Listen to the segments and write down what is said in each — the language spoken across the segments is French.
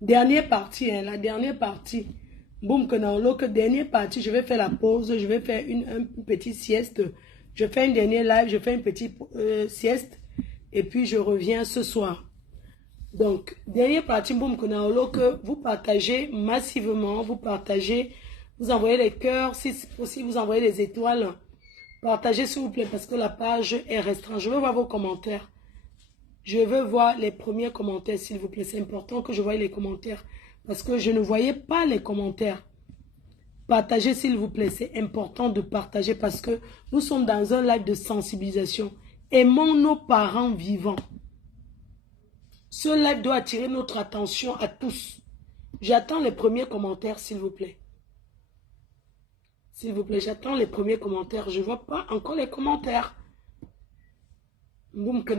Dernière partie, hein, la dernière partie. Boum, que dans l'autre dernière partie, je vais faire la pause, je vais faire une petite sieste. Je fais une dernière live, je fais une petite sieste. Et puis, je reviens ce soir. Donc, dernière partie, boum, que dans l'autre, vous partagez massivement, vous partagez, vous envoyez les cœurs, si c'est possible, vous envoyez les étoiles. Partagez, s'il vous plaît, parce que la page est restreinte. Je veux voir vos commentaires. Je veux voir les premiers commentaires, s'il vous plaît. C'est important que je voie les commentaires. Parce que je ne voyais pas les commentaires. Partagez, s'il vous plaît. C'est important de partager parce que nous sommes dans un live de sensibilisation. Aimons nos parents vivants. Ce live doit attirer notre attention à tous. J'attends les premiers commentaires, s'il vous plaît. S'il vous plaît, j'attends les premiers commentaires. Je ne vois pas encore les commentaires. Donc,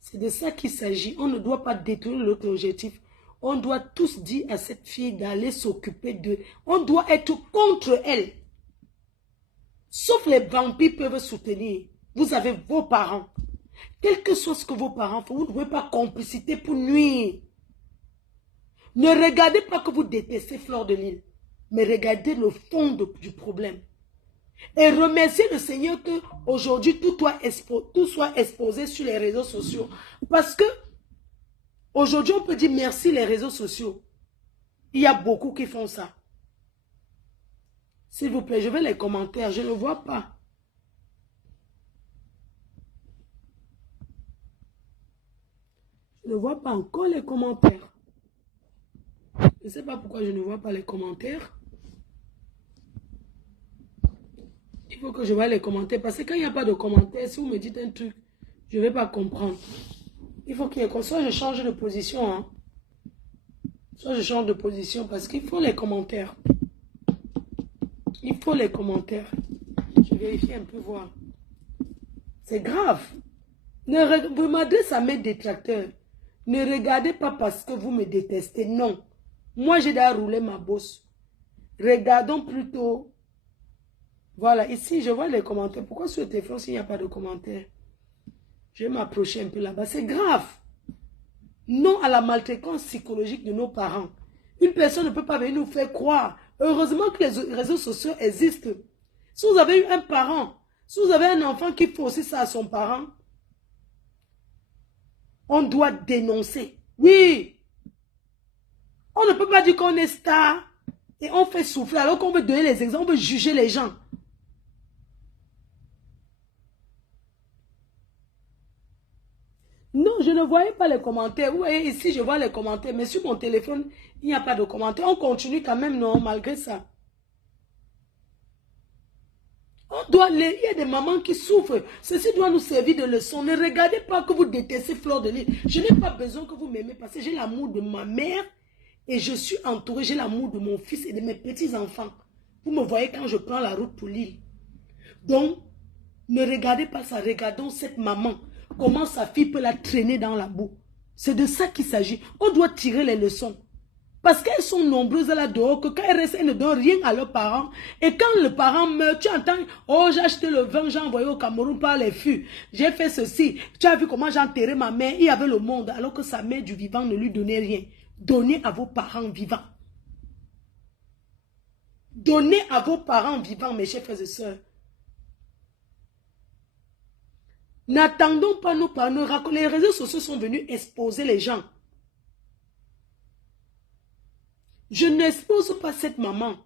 c'est de ça qu'il s'agit. On ne doit pas détruire l'autre objectif. On doit tous dire à cette fille d'aller s'occuper d'eux. On doit être contre elle. Sauf les vampires peuvent soutenir. Vous avez vos parents. Quel que soit ce que vos parents font, vous ne pouvez pas compliciter pour nuire. Ne regardez pas que vous détestez Fleur de Lys, mais regardez le fond du problème. Et remerciez le Seigneur qu'aujourd'hui tout soit exposé sur les réseaux sociaux. Parce que aujourd'hui on peut dire merci les réseaux sociaux. Il y a beaucoup qui font ça. S'il vous plaît, je veux les commentaires, je ne vois pas. Je ne vois pas encore les commentaires. Je ne sais pas pourquoi je ne vois pas les commentaires. Il faut que je voie les commentaires. Parce que quand il n'y a pas de commentaires, si vous me dites un truc, je ne vais pas comprendre. Il faut qu'il y ait comme ça, je change de position. Hein. Soit je change de position parce qu'il faut les commentaires. Il faut les commentaires. Je vérifie un peu voir. C'est grave. Vous m'adressez à mes détracteurs. Ne regardez pas parce que vous me détestez. Non. Moi, j'ai déjà roulé ma bosse. Regardons plutôt. Voilà, ici, je vois les commentaires. Pourquoi sur le téléphone s'il n'y a pas de commentaires? Je vais m'approcher un peu là-bas. C'est grave. Non à la maltraitance psychologique de nos parents. Une personne ne peut pas venir nous faire croire. Heureusement que les réseaux sociaux existent. Si vous avez eu un parent, si vous avez un enfant qui fait aussi ça à son parent, on doit dénoncer. Oui. On ne peut pas dire qu'on est star et on fait souffler alors qu'on veut donner les exemples, on veut juger les gens. Non, je ne voyais pas les commentaires. Vous voyez, ici, je vois les commentaires. Mais sur mon téléphone, il n'y a pas de commentaires. On continue quand même, non, malgré ça. Il y a des mamans qui souffrent. Ceci doit nous servir de leçon. Ne regardez pas que vous détestez Fleur de Lys. Je n'ai pas besoin que vous m'aimez parce que j'ai l'amour de ma mère et je suis entourée. J'ai l'amour de mon fils et de mes petits-enfants. Vous me voyez quand je prends la route pour l'île. Donc, ne regardez pas ça. Regardons cette maman. Comment sa fille peut la traîner dans la boue. C'est de ça qu'il s'agit. On doit tirer les leçons. Parce qu'elles sont nombreuses là-dehors, que quand elles restent, elles ne donnent rien à leurs parents. Et quand le parent meurt, tu entends, oh, j'ai acheté le vin, j'ai envoyé au Cameroun par les fûts. J'ai fait ceci. Tu as vu comment j'ai enterré ma mère, il y avait le monde, alors que sa mère du vivant ne lui donnait rien. Donnez à vos parents vivants. Donnez à vos parents vivants, mes chers frères et sœurs. N'attendons pas nos parents. Les réseaux sociaux sont venus exposer les gens. Je n'expose pas cette maman.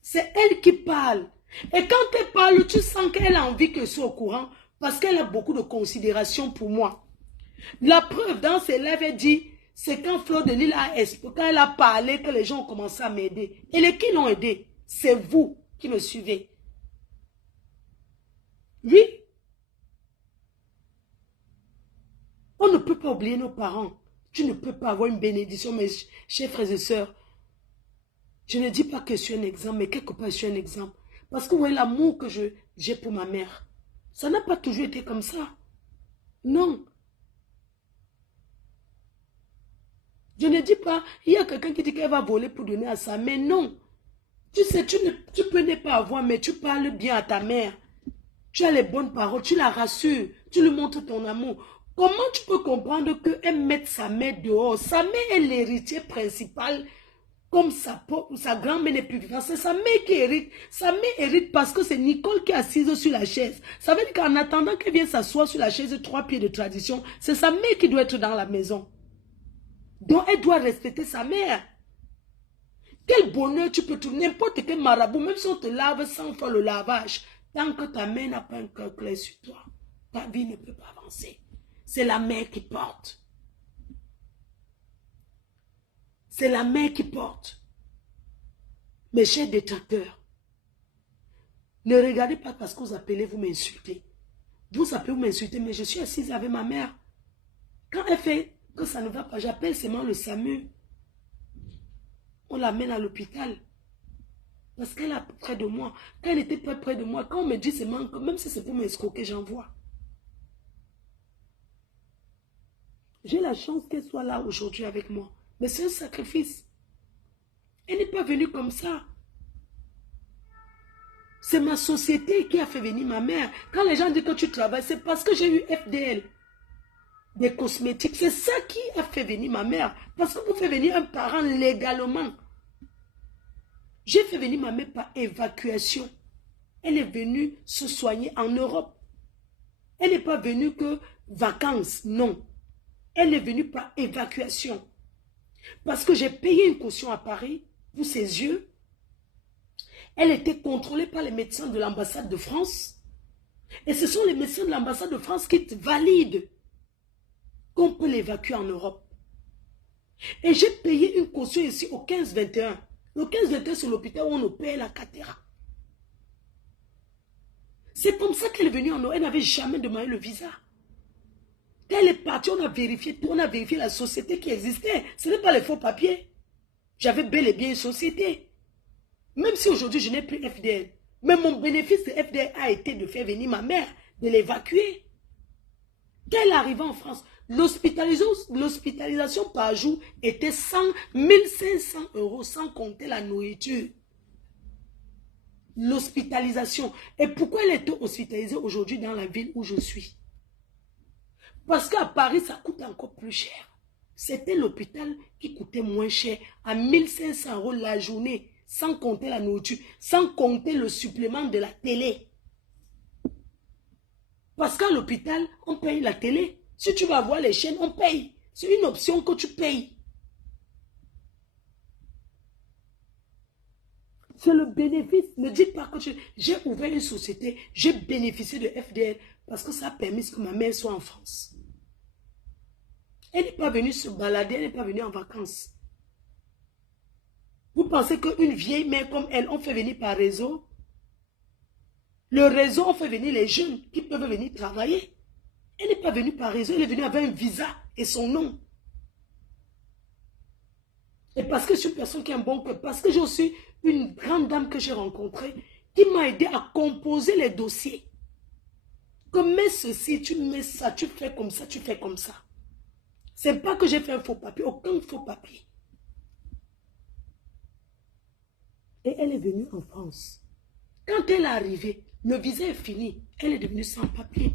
C'est elle qui parle. Et quand elle parle, tu sens qu'elle a envie que je sois au courant parce qu'elle a beaucoup de considération pour moi. La preuve dans ses lives, elle dit, c'est quand Fleur de Lys quand elle a parlé que les gens ont commencé à m'aider. Et les qui l'ont aidé? C'est vous qui me suivez. Oui. On ne peut pas oublier nos parents. Tu ne peux pas avoir une bénédiction, mes chers frères et sœurs. Je ne dis pas que je suis un exemple, mais quelque part je suis un exemple. Parce que vous voyez l'amour que j'ai pour ma mère. Ça n'a pas toujours été comme ça. Non. Je ne dis pas, il y a quelqu'un qui dit qu'elle va voler pour donner à sa mère. Non. Tu sais, tu peux ne pas avoir, mais tu parles bien à ta mère. Tu as les bonnes paroles, tu la rassures, tu lui montres ton amour. Comment tu peux comprendre qu'elle mette sa mère dehors? Sa mère est l'héritier principal, comme sa grand-mère n'est plus vivante. C'est sa mère qui hérite. Sa mère hérite parce que c'est Nicole qui est assise sur la chaise. Ça veut dire qu'en attendant qu'elle vienne s'asseoir sur la chaise 3 pieds de tradition, c'est sa mère qui doit être dans la maison. Donc elle doit respecter sa mère. Quel bonheur tu peux trouver, n'importe quel marabout, même si on te lave 100 fois le lavage, tant que ta mère n'a pas un cœur clair sur toi, ta vie ne peut pas avancer. C'est la mère qui porte. C'est la mère qui porte. Mes chers détracteurs, ne regardez pas parce que vous appelez, vous m'insultez. Vous appelez, vous m'insultez, mais je suis assise avec ma mère. Quand elle fait que ça ne va pas, j'appelle seulement le SAMU. On l'amène à l'hôpital. Parce qu'elle est près de moi. Quand elle était près de moi, quand on me dit seulement que même si c'est pour m'escroquer, j'envoie. J'ai la chance qu'elle soit là aujourd'hui avec moi. Mais c'est un sacrifice. Elle n'est pas venue comme ça. C'est ma société qui a fait venir ma mère. Quand les gens disent que tu travailles, c'est parce que j'ai eu FDL. Des cosmétiques. C'est ça qui a fait venir ma mère. Parce que vous faites venir un parent légalement. J'ai fait venir ma mère par évacuation. Elle est venue se soigner en Europe. Elle n'est pas venue que vacances, non. Elle est venue par évacuation. Parce que j'ai payé une caution à Paris pour ses yeux. Elle était contrôlée par les médecins de l'ambassade de France. Et ce sont les médecins de l'ambassade de France qui valident qu'on peut l'évacuer en Europe. Et j'ai payé une caution ici au 15-21. Le 15-21, c'est l'hôpital où on opère la catéra. C'est comme ça qu'elle est venue en Europe. Elle n'avait jamais demandé le visa. Quand elle est partie, on a vérifié tout. On a vérifié la société qui existait. Ce n'est pas les faux papiers. J'avais bel et bien une société. Même si aujourd'hui, je n'ai plus FDL. Mais mon bénéfice de FDL a été de faire venir ma mère, de l'évacuer. Quand elle arrivait en France, l'hospitalisation par jour était 1500 € sans compter la nourriture. L'hospitalisation. Et pourquoi elle était hospitalisée aujourd'hui dans la ville où je suis? Parce qu'à Paris, ça coûte encore plus cher. C'était l'hôpital qui coûtait moins cher, à 1500 € la journée, sans compter la nourriture, sans compter le supplément de la télé. Parce qu'à l'hôpital, on paye la télé. Si tu vas voir les chaînes, on paye. C'est une option que tu payes. C'est le bénéfice. Ne dites pas que j'ai ouvert une société, j'ai bénéficié de FDL parce que ça a permis que ma mère soit en France. Elle n'est pas venue se balader, elle n'est pas venue en vacances. Vous pensez qu'une vieille mère comme elle, on fait venir par réseau? Le réseau, on fait venir les jeunes qui peuvent venir travailler. Elle n'est pas venue par réseau, elle est venue avec un visa et son nom. Et parce que je suis une personne qui a un bon cœur, parce que j'ai aussi une grande dame que j'ai rencontrée qui m'a aidé à composer les dossiers. Comme mets ceci, tu mets ça, tu fais comme ça, tu fais comme ça. C'est pas que j'ai fait un faux papier, aucun faux papier. Et elle est venue en France. Quand elle est arrivée, le visa est fini. Elle est devenue sans papier.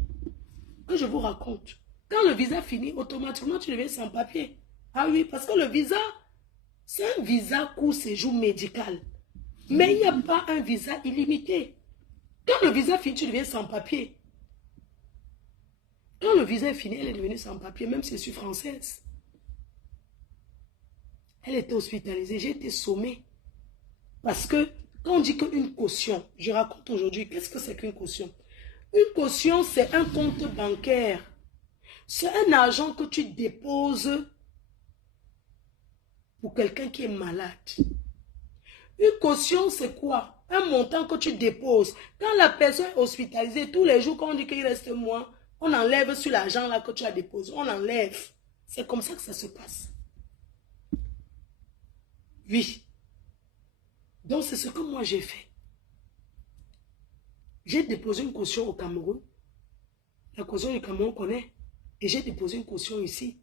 Que je vous raconte. Quand le visa finit, automatiquement tu deviens sans papier. Ah oui, parce que le visa, c'est un visa court séjour médical. Mais il n'y a pas un visa illimité. Quand le visa finit, tu deviens sans papier. Quand le visa est fini, elle est devenue sans papier, même si je suis française. Elle était hospitalisée, j'ai été sommée. Parce que quand on dit qu'une caution, je raconte aujourd'hui, qu'est-ce que c'est qu'une caution? Une caution, c'est un compte bancaire. C'est un argent que tu déposes pour quelqu'un qui est malade. Une caution, c'est quoi? Un montant que tu déposes. Quand la personne est hospitalisée, tous les jours, quand on dit qu'il reste moins, on enlève sur l'argent là que tu as déposé. On enlève. C'est comme ça que ça se passe. Oui. Donc, c'est ce que moi j'ai fait. J'ai déposé une caution au Cameroun. La caution du Cameroun connaît. Et j'ai déposé une caution ici.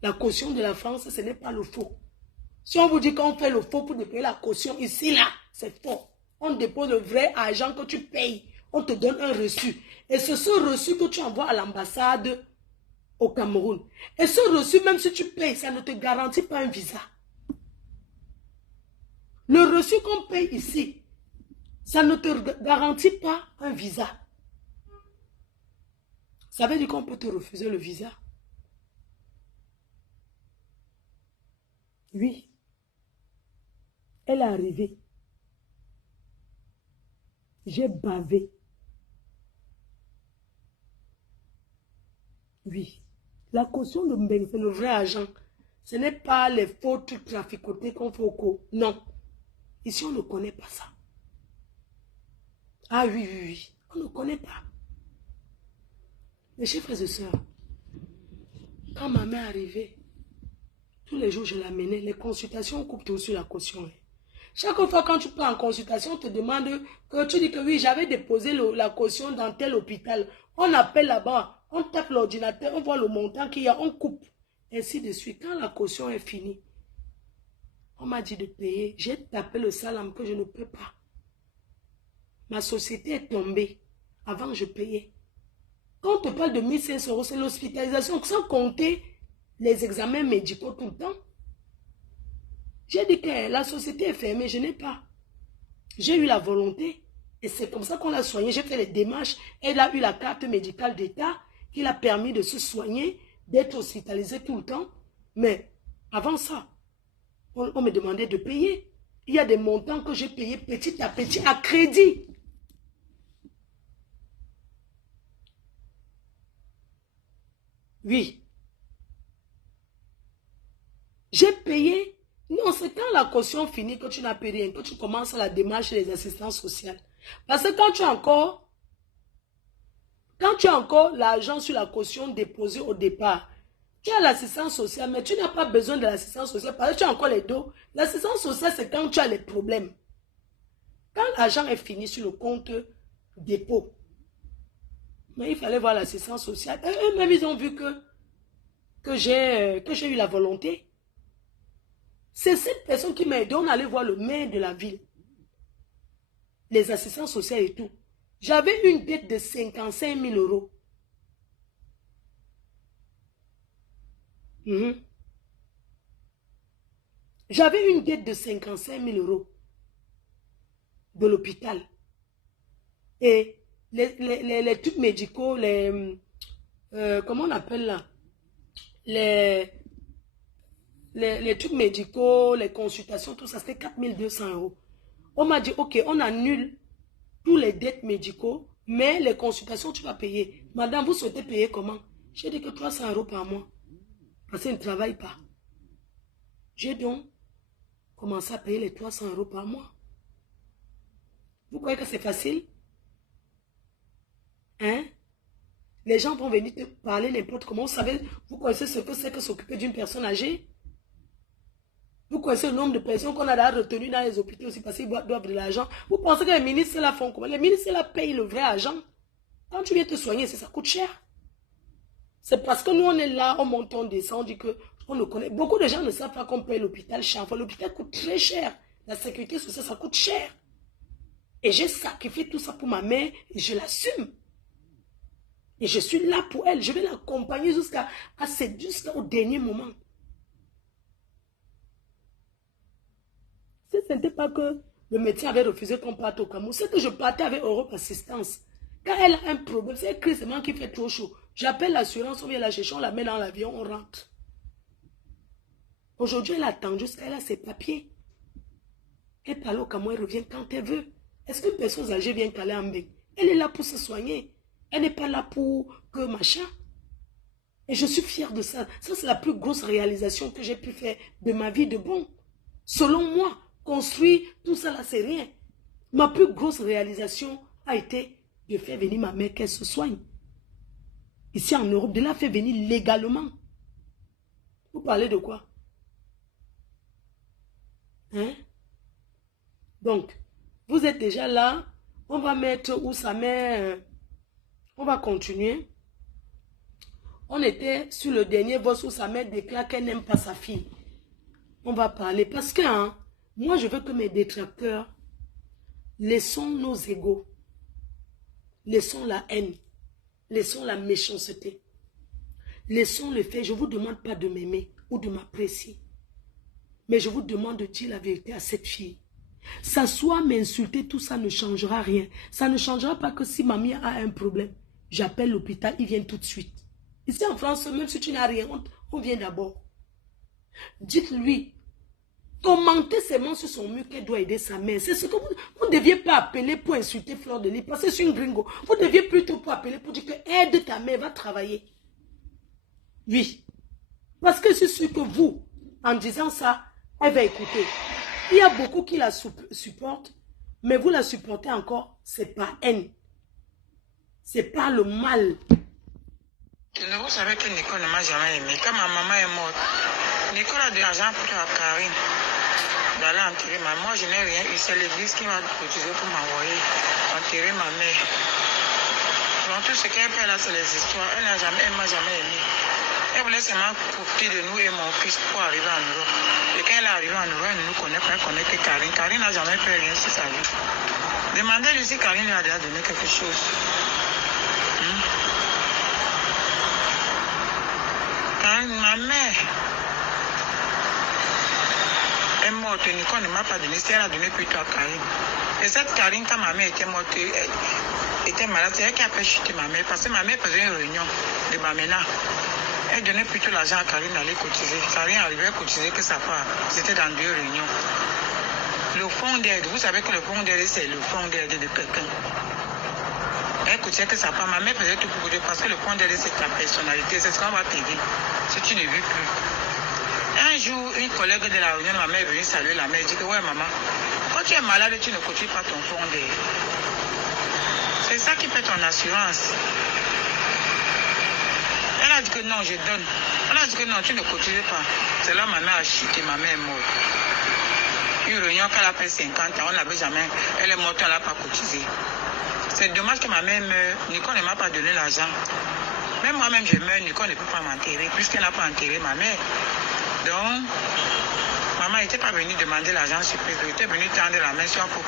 La caution de la France, ce n'est pas le faux. Si on vous dit qu'on fait le faux pour déposer la caution ici, là, c'est faux. On dépose le vrai argent que tu payes. On te donne un reçu. Et c'est ce reçu que tu envoies à l'ambassade au Cameroun. Et ce reçu, même si tu payes, ça ne te garantit pas un visa. Le reçu qu'on paye ici, ça ne te garantit pas un visa. Ça veut dire qu'on peut te refuser le visa. Oui. Elle est arrivée. J'ai bavé. Oui. La caution de Mbeng, c'est le vrai agent. Ce n'est pas les faux trucs traficotés qu'on fait au co. Non. Ici, on ne connaît pas ça. Ah oui, oui, oui. On ne connaît pas. Mes chers frères et sœurs, quand ma mère arrivait, tous les jours, je l'amenais. Les consultations coupent aussi la caution. Chaque fois quand tu pars en consultation, on te demande que tu dis que oui, j'avais déposé la caution dans tel hôpital. On appelle là-bas, on tape l'ordinateur, on voit le montant qu'il y a, on coupe. Ainsi de suite. Quand la caution est finie, on m'a dit de payer. J'ai tapé le salam que je ne peux pas. Ma société est tombée. Avant, je payais. Quand on te parle de 1500 €, c'est l'hospitalisation, sans compter les examens médicaux tout le temps. J'ai dit que la société est fermée, je n'ai pas. J'ai eu la volonté et c'est comme ça qu'on l'a soigné. J'ai fait les démarches. Elle a eu la carte médicale d'État qui l'a permis de se soigner, d'être hospitalisée tout le temps. Mais avant ça, on me demandait de payer. Il y a des montants que j'ai payés petit à petit à crédit. Oui. J'ai payé. Non, c'est quand la caution finit que tu n'as payé rien, que tu commences la démarche des assistances sociales. Parce que quand tu as encore l'argent sur la caution déposée au départ, tu as l'assistance sociale, mais tu n'as pas besoin de l'assistance sociale parce que tu as encore les dos. L'assistance sociale, c'est quand tu as les problèmes. Quand l'argent est fini sur le compte dépôt, mais il fallait voir l'assistance sociale. Eux-mêmes, ils ont vu que j'ai eu la volonté. C'est cette personne qui m'a aidé. On allait voir le maire de la ville. Les assistants sociaux et tout. J'avais une dette de 55 000 €. J'avais une dette de 55 000 € de l'hôpital. Et les trucs médicaux, comment on appelle là? Les trucs médicaux, les consultations, tout ça, c'était 4 200 €. On m'a dit, ok, on annule tous les dettes médicaux, mais les consultations, tu vas payer. Madame, vous souhaitez payer comment? J'ai dit que 300 € par mois. Parce qu'elle ne travaille pas. J'ai donc commencé à payer les 300 € par mois. Vous croyez que c'est facile? Hein? Les gens vont venir te parler n'importe comment. Vous savez, vous connaissez ce que c'est que s'occuper d'une personne âgée? Vous connaissez le nombre de personnes qu'on a retenues dans les hôpitaux aussi parce qu'ils doivent de l'argent. Vous pensez que les ministres là font comment? Les ministres là payent le vrai agent. Quand tu viens te soigner, ça coûte cher. C'est parce que nous, on est là, on monte, on descend, on dit qu'on le connaît. Beaucoup de gens ne savent pas qu'on paye l'hôpital cher. Enfin, l'hôpital coûte très cher. La sécurité sociale, ça coûte cher. Et j'ai sacrifié tout ça pour ma mère et je l'assume. Et je suis là pour elle. Je vais l'accompagner jusqu'au dernier moment. Si ce n'était pas que le médecin avait refusé qu'on parte au Cameroun, c'est que je partais avec Europe Assistance. Quand elle a un problème, c'est écrit seulement qu'il fait trop chaud. J'appelle l'assurance, on vient la chercher, on la met dans l'avion, on rentre. Aujourd'hui, elle attend jusqu'à elle a ses papiers. Elle parle au Cameroun, elle revient quand elle veut. Est-ce qu'une personne âgée vient caler en bec? Elle est là pour se soigner. Elle n'est pas là pour que machin. Et je suis fière de ça. Ça, c'est la plus grosse réalisation que j'ai pu faire de ma vie de bon. Selon moi, construire tout ça là, c'est rien. Ma plus grosse réalisation a été de faire venir ma mère qu'elle se soigne. Ici en Europe, de la faire venir légalement. Vous parlez de quoi? Hein? Donc, vous êtes déjà là. On va mettre où ça met. On va continuer. On était sur le dernier vote où sa mère déclare qu'elle n'aime pas sa fille. On va parler. Parce que moi, je veux que mes détracteurs laissons nos égos. Laissons la haine. Laissons la méchanceté. Laissons-le faire. Je ne vous demande pas de m'aimer ou de m'apprécier. Mais je vous demande de dire la vérité à cette fille. S'asseoir, m'insulter, tout ça ne changera rien. Ça ne changera pas que si mamie a un problème. J'appelle l'hôpital, ils viennent tout de suite. Ici en France, même si tu n'as rien, on vient d'abord. Dites-lui, commentez seulement sur son mur qu'elle doit aider sa mère. C'est ce que vous ne deviez pas appeler pour insulter Fleur de Lys, parce que c'est une gringo. Vous deviez plutôt pour appeler pour dire que aide ta mère, va travailler. Oui. Parce que c'est sûr que vous, en disant ça, elle va écouter. Il y a beaucoup qui la supportent, mais vous la supportez encore, c'est pas haine. C'est pas le mal. Vous savez que Nicole ne m'a jamais aimé. Quand ma maman est morte, Nicole a de l'argent pour Karine d'aller enterrer ma mère. Moi, je n'ai rien eu. C'est l'église qui m'a cotisé pour m'envoyer enterrer ma mère. Donc, tout ce qu'elle fait là, c'est les histoires. Elle ne m'a jamais aimé. Elle voulait seulement profiter de nous et mon fils pour arriver en Europe. Et quand elle est arrivée en Europe, elle ne nous connaît pas, elle connaît que Karine. Karine n'a jamais fait rien sur sa vie. Demandez-lui si Karine lui a déjà donné quelque chose. Karine, ma mère est morte. Nicole ne m'a pas donné. Si elle a donné plutôt à Karine. Et cette Karine, quand ma mère était morte, elle était malade, c'est elle qui a fait chuter ma mère. Parce que ma mère faisait une réunion de Bamena. Elle donnait plutôt l'argent à Karine d'aller cotiser. Karine arrivait à cotiser que sa part. C'était dans 2 réunions. Le fonds d'aide, vous savez que le fonds d'aide, c'est le fonds d'aide de quelqu'un. Elle cotisait que sa part. Ma mère faisait tout pour dire parce que le fonds d'aide, c'est ta personnalité. C'est ce qu'on va t'aider si tu ne vis plus. Un jour, une collègue de la réunion de ma mère est venue saluer la mère. Elle dit que ouais, maman, quand tu es malade, tu ne cotises pas ton fonds d'aide. C'est ça qui fait ton assurance. Elle a dit que non, je donne. Elle a dit que non, tu ne cotises pas. C'est là ma mère a chuté, ma mère est morte. Une réunion qu'elle a fait 50 ans, on n'avait jamais. Elle est morte, elle n'a pas cotisé. C'est dommage que ma mère meure. Nicole ne m'a pas donné l'argent. Même moi-même, je meurs, Nicole ne peut pas m'enterrer, puisqu'elle n'a pas enterré ma mère. Donc, maman n'était pas venue demander l'argent surprise. Elle était venue tendre la main sur un pot.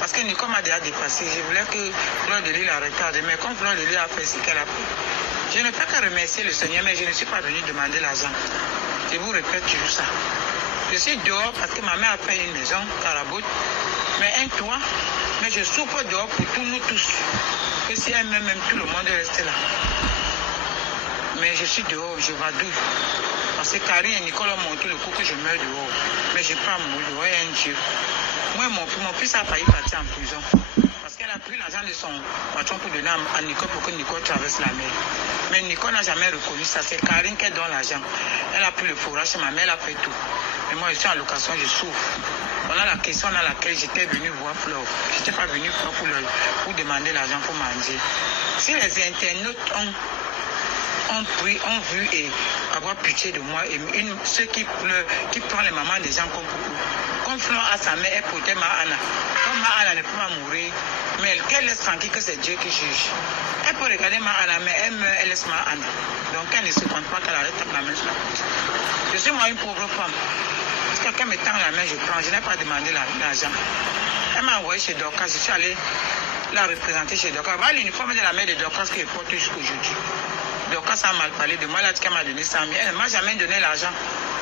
Parce que Nicole m'a déjà dépassé. Je voulais que Fleur de Lys la regarde. Mais comme Fleur de Lys a fait ce qu'elle a fait, je ne peux que remercier le Seigneur, mais je ne suis pas venue demander l'argent. Je vous répète toujours ça. Je suis dehors parce que ma mère a fait une maison, Caraboute, mais un toit. Mais je souffre dehors pour tous nous tous. Que si elle m'aime, même tout le monde est resté là. Mais je suis dehors, je vadouille. Parce que Karine et Nicole ont monté le coup que je meurs dehors. Mais je ne peux pas mourir dehors, il y a un Dieu. Moi, mon fils a failli partir en prison. Parce qu'elle a pris l'argent de son patron pour donner à Nicole pour que Nicole traverse la mer. Mais Nicole n'a jamais reconnu ça. C'est Karine qui donne l'argent. Elle a pris le fourrage, ma mère, elle a fait tout. Mais moi, je suis en location, je souffre. Voilà la question dans laquelle j'étais venu voir Fleur. Je n'étais pas venu pour demander l'argent pour manger. Si les internautes ont vu et avoir pitié de moi, et ceux qui pleurent, qui prennent les mamans des gens comme beaucoup. Comme Fleur a sa mère, elle protège Mahana. Comme Mahana ne peut pas mourir, mais qu'elle laisse tranquille que c'est Dieu qui juge. Elle peut regarder Mahana, mais elle meurt, elle laisse Mahana. Donc elle ne se compte pas qu'elle arrête la main sur la porte. Je suis moi une pauvre femme. Si quelqu'un me tend la main, je prends. Je n'ai pas demandé l'argent. Elle m'a envoyé chez Dorcas. Je suis allée la représenter chez Dorcas. Voilà l'uniforme de la mère de Dorcas que je porte jusqu'aujourd'hui. Dorcas a mal parlé de moi. Elle a dit qu'elle m'a donné 100 000. Elle ne m'a jamais donné l'argent.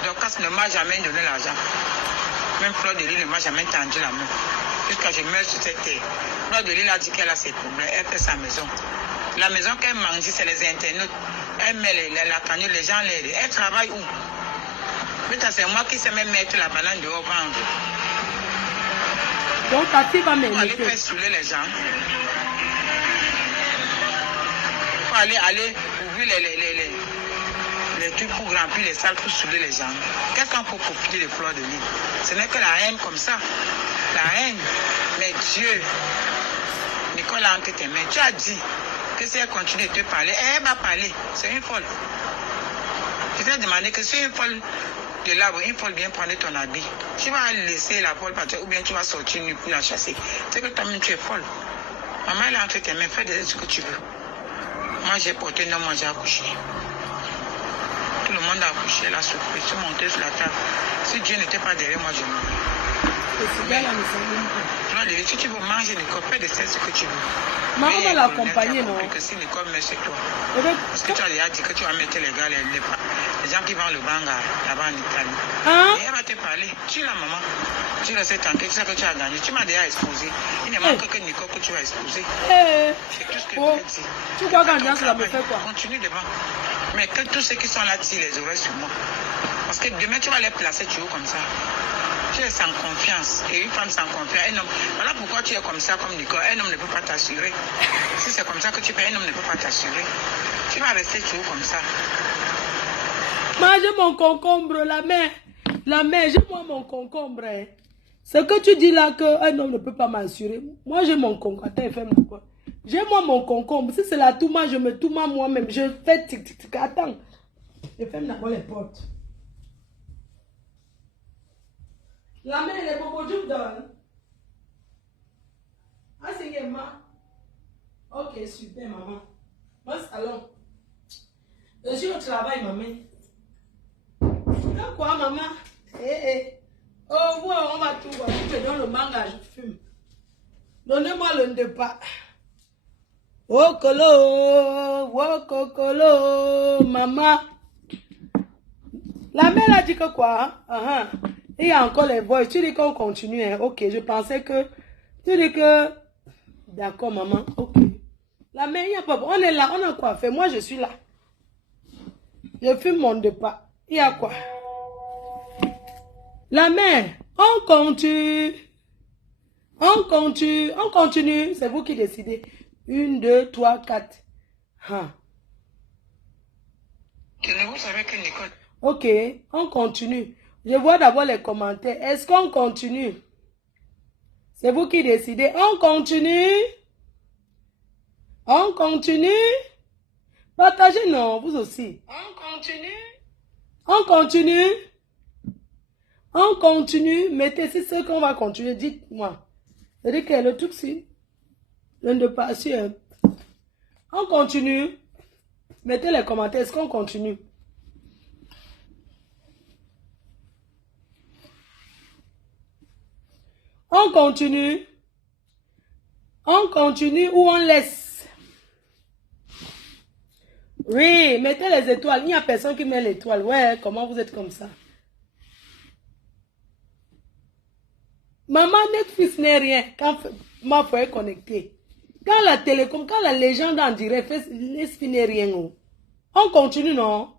Dorcas ne m'a jamais donné l'argent. Même Fleur de Lys ne m'a jamais tendu la main. Jusqu'à ce que je meure sur cette terre. Fleur de Lys a dit qu'elle a ses problèmes. Elle fait sa maison. La maison qu'elle mange, c'est les internautes. Elle met la cagnotte, les gens l'aident. Elle travaille où? Putain, c'est moi qui sais même mettre la banane dehors vendre. Donc, ta fille va m'aider. Pour aller faire saouler les gens. Pour aller ouvrir les trucs pour remplir les salles pour saouler les gens. Qu'est-ce qu'on peut profiter de Fleur de Lys? Ce n'est que la haine comme ça. La haine. Mais Dieu, Nicole a entre tes mains. Tu as dit que si elle continue de te parler, elle va parler. C'est une folle. Je t'ai demandé que si une folle de là, une folle vient prendre ton habit, tu vas laisser la folle partir ou bien tu vas sortir nu pour la chasser. C'est que toi-même tu es folle. Maman, elle a entre tes mains, fais ce que tu veux. Moi j'ai porté, non, moi j'ai accouché. Tout le monde a accouché, elle a souffert, se monté sur la table. Si Dieu n'était pas derrière moi, je mourrais. cigare là ne s'allume pas. Non, si tu veux manger, Nicole, fais de ce que tu veux. Maman va l'accompagner, non? Que si Nicole met chez toi. Parce que tu as déjà dit que tu vas mettre les gars, les gens qui vendent le banga là-bas en Italie. Hein? Et elle va te parler. Tu es la maman. Tu le sais tenter, tu sais que tu as gagné. Tu m'as déjà exposé. Il ne manque que Nicole que tu vas exposer. C'est tout ce que je veux dire. Tu crois qu'Andrea, ça me fait quoi? Continue devant. Mais que tous ceux qui sont là tirent les oreilles sur moi. Parce que demain, tu vas les placer toujours comme ça. Tu es sans confiance. Et une femme sans confiance, un homme. Voilà pourquoi tu es comme ça, comme Nicole. Un homme ne peut pas t'assurer. Si c'est comme ça que tu fais, un homme ne peut pas t'assurer. Tu vas rester toujours comme ça. Mange mon concombre, la main. La main, j'ai moi mon concombre. Hein. Ce que tu dis là, qu'un homme ne peut pas m'assurer. Moi, j'ai mon concombre. Attends, fais quoi? J'ai moi mon concombre. Si c'est la touma, je me touma moi-même. Je fais tic tic tic. Attends. Je ferme d'abord les portes. La main, les bobos, je vous donne. Ah, c'est ma. Ok, super, maman. Moi, salon. Je suis au travail, maman. Quoi, maman? Oh, ouais, on va tout voir. Je te donne le manga, je fume. Donnez-moi le départ. Oh, colo, maman. La mère a dit que quoi? Il y a encore les voix. Tu dis qu'on continue. Hein? Ok, je pensais que... Tu dis que... D'accord, maman. Ok. La mère, il y a pas... On est là, on a quoi faire? Moi, je suis là. Je fume mon départ. Il y a quoi? La mère, on continue. On continue. C'est vous qui décidez. 1, 2, 3, 4. Vous savez que Nicole... Ok, on continue. Je vois d'abord les commentaires. Est-ce qu'on continue? C'est vous qui décidez. On continue. On continue. Partagez, non, vous aussi. On continue. On continue. On continue. Mettez, c'est ce qu'on va continuer. Dites-moi. C'est-à-dire que le truc, c'est l'un de passion. On continue. Mettez les commentaires. Est-ce qu'on continue? On continue. On continue ou on laisse? Oui, mettez les étoiles. Il n'y a personne qui met l'étoile. Ouais, comment vous êtes comme ça? Maman, Netflix n'est rien quand ma foi est connectée. Quand la télécom, quand la légende en direct, Netflix n'est rien. On continue, non?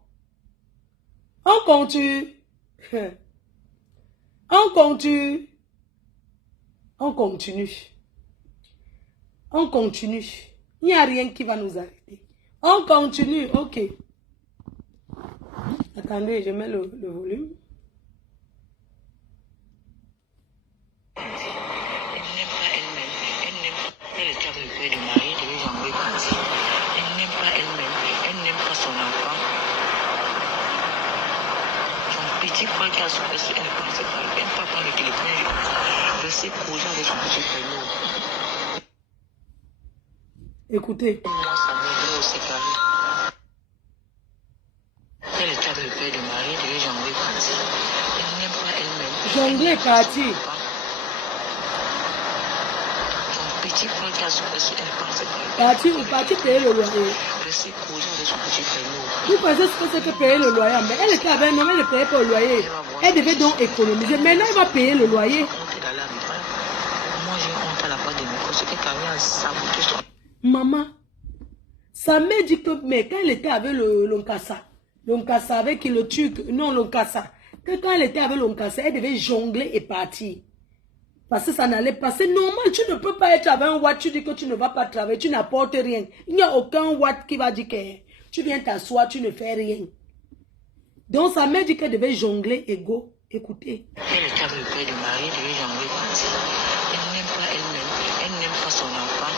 On continue. On continue. On continue. On continue. Il n'y a rien qui va nous arrêter. On continue. Ok. Attendez, je mets le volume. Qui a son petit, elle ne pensait pas, elle ne pas prendre le téléphone, rester courir avec son petit frère. Écoutez. Moi, ça me aussi carré. Elle était avec le père de Marie, de jongler parti. Elle n'aime pas elle-même. Jongler parti. Son petit frère qui a son petit, elle ne pensait pas. Parti payer le loyer. Rester courir avec son petit frère. Vous pensez ce que c'est que payer le loyer? Mais elle était avec un homme, elle ne payait pas le loyer. Elle devait donc économiser. Maintenant, elle va payer le loyer. Moi, j'ai honte à la part de Nicole. Ce que Camille a saboté son... Maman, sa mère dit que mais quand elle était avec l'Onkassa avec le Turc, non l'Onkassa, que quand elle était avec l'Onkassa, elle devait jongler et partir. Parce que ça n'allait pas. C'est normal, tu ne peux pas être avec un Watt, tu dis que tu ne vas pas travailler, tu n'apportes rien. Il n'y a aucun Watt qui va dire que tu viens t'asseoir, tu ne fais rien. Donc sa mère dit qu'elle devait jongler et go. Écoutez. Elle était avec le père de Marie, elle devait jongler et partir. Elle n'aime pas elle-même, elle n'aime pas son enfant.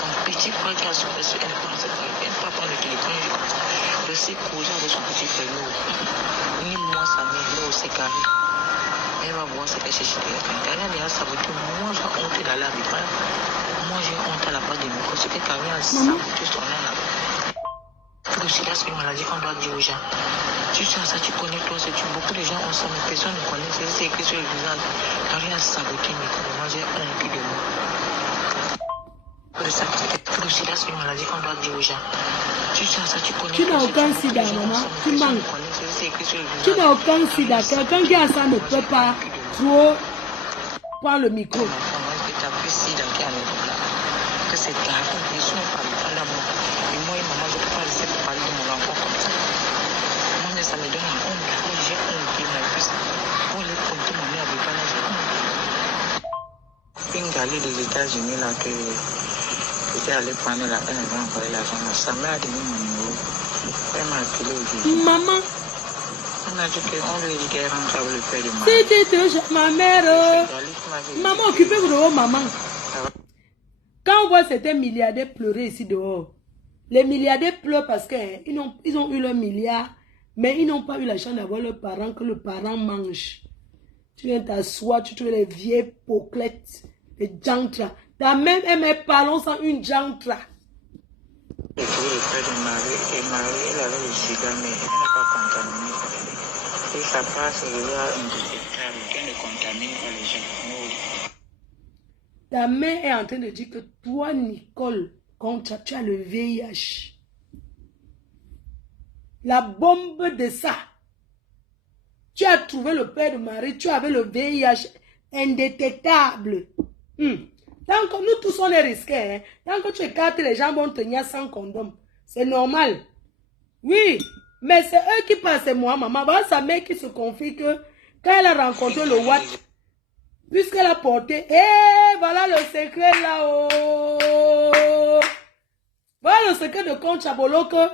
Son petit frère qui a son petit, elle ne pensait pas, elle ne pas prendre le téléphone, rester courir avec son petit frère. Ni moi, sa mère, là aussi carré. Elle va voir ce qu'elle cherche de la canne. Elle a déjà saboté. Moi, j'ai honte d'aller avec moi. Moi, j'ai honte à la part de Nicole. Ce que Camille a saboté son nom là. Le sida, c'est une maladie qu'on doit dire aux gens. Tu sais ça, tu connais toi, c'est tu. Beaucoup de gens ont ça, mais personne ne connaît. C'est écrit sur le visage. Rien à saboter mes coups. Moi, j'ai honte de moi. Le sida, c'est une maladie qu'on doit dire aux gens. Tu sais ça, tu connais. Tu n'as aucun sida, maman. Tu manques. Tu n'as aucun sida. Quelqu'un qui a ça ne peut pas trop prendre le micro. Que c'est grave, je ne suis pas dans moi. Et moi et maman, je ne peux pas laisser parler de mon enfant comme ça. Moi, mais ça me donne la honte. J'ai honte de mon fils. Pour les compter, ma mère avec pas j'ai honte. Une galée des États-Unis là que j'étais allé prendre la peine de envoyer l'argent. Sa mère a donné mon numéro. Elle m'a appelé aujourd'hui. Maman. On a dit qu'on lui dit qu'elle rentre avec le père de ma mère. Si tu touches ma mère. Maman, occupez-vous de vos mamans. Quand on voit certains milliardaires pleurer ici dehors, les milliardaires pleurent parce qu'ils ont eu leur milliard, mais ils n'ont pas eu la chance d'avoir leurs parents, que le parent mange. Tu viens t'asseoir, tu trouves les vieilles poclettes, les jantras. Ta mère aimait parler sans une jantra. J'ai trouvé le frère de Marie, et Marie, elle avait le sida, mais elle n'a pas contaminé. Et ça passe, il y a indétectable, qu'elle ne contamine pas les gens. Ta mère est en train de dire que toi, Nicole, quand tu as le VIH, la bombe de ça, tu as trouvé le père de Marie, tu avais le VIH indétectable. Tant que nous tous on est risqués, hein? Tant que tu écartes, les gens vont tenir sans condom. C'est normal. Oui, mais c'est eux qui passent, c'est moi, maman. Voilà sa mère qui se confie que quand elle a rencontré le Watt, puisqu'elle a porté, voilà le secret là-haut. Voilà le secret de Comte Chabolo que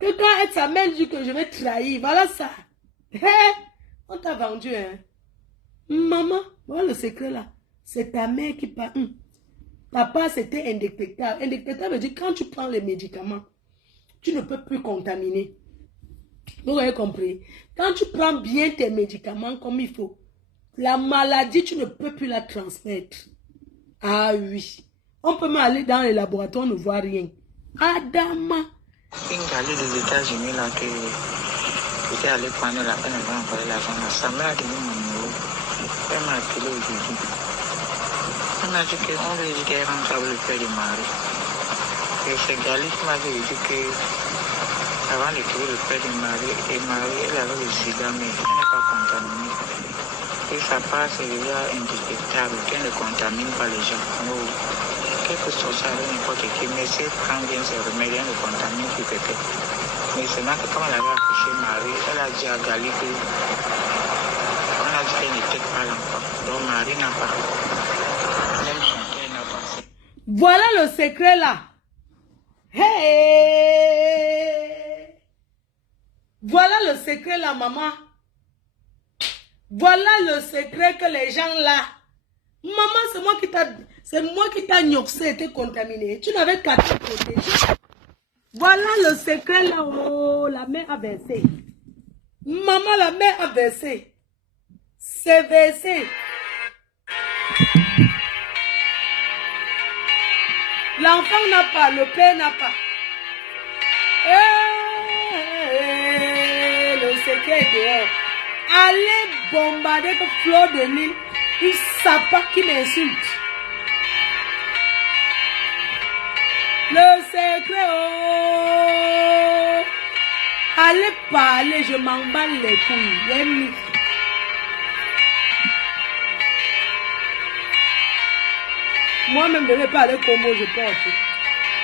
quand sa mère dit que je vais trahir, voilà ça. On t'a vendu, hein. Maman, voilà le secret là. C'est ta mère qui parle. Papa, c'était indétectable. Indétectable veut dire quand tu prends les médicaments, tu ne peux plus contaminer. Vous avez compris? Quand tu prends bien tes médicaments comme il faut, la maladie, tu ne peux plus la transmettre. Ah oui. On peut même aller dans les laboratoires, on ne voit rien. Adama. Une galée des États-Unis là que j'étais allé prendre la peine de envoyer l'argent. Sa mère a donné mon numéro. Elle m'a appelé aujourd'hui. On a dit qu'on lui dit qu'elle rentre avec le père de Marie. Et c'est Gali qui m'avait dit que avant de trouver le père de Marie, et Marie, elle avait le sida, mais elle n'est pas contaminée. Et ça passe, il y a indétectable, qu'elle ne contamine pas les gens. Nous, quelque chose ça avec n'importe qui, mais si elle prend bien ses remèdes, elle ne contamine plus quelqu'un. Mais c'est là que quand elle avait accouché Marie, elle a dit à Gali que on a dit qu'elle n'était pas l'enfant. Donc Marie n'a pas. Même son père n'a pas. Voilà le secret là. Hey! Voilà le secret là, maman. Voilà le secret que les gens là. Maman, c'est moi qui t'a gnoxé et t'ai contaminé. Tu n'avais qu'à te protéger. Voilà le secret là. Oh, la mère a versé. Maman, la mère a versé. C'est versé. L'enfant n'a pas, le père n'a pas. Le secret est dehors. Allez bombarder que Fleur de Lille, une sapin qui m'insulte. Le secret, oh. Allez parler, je m'emballe les couilles. Moi-même, je ne vais pas aller comme je porte.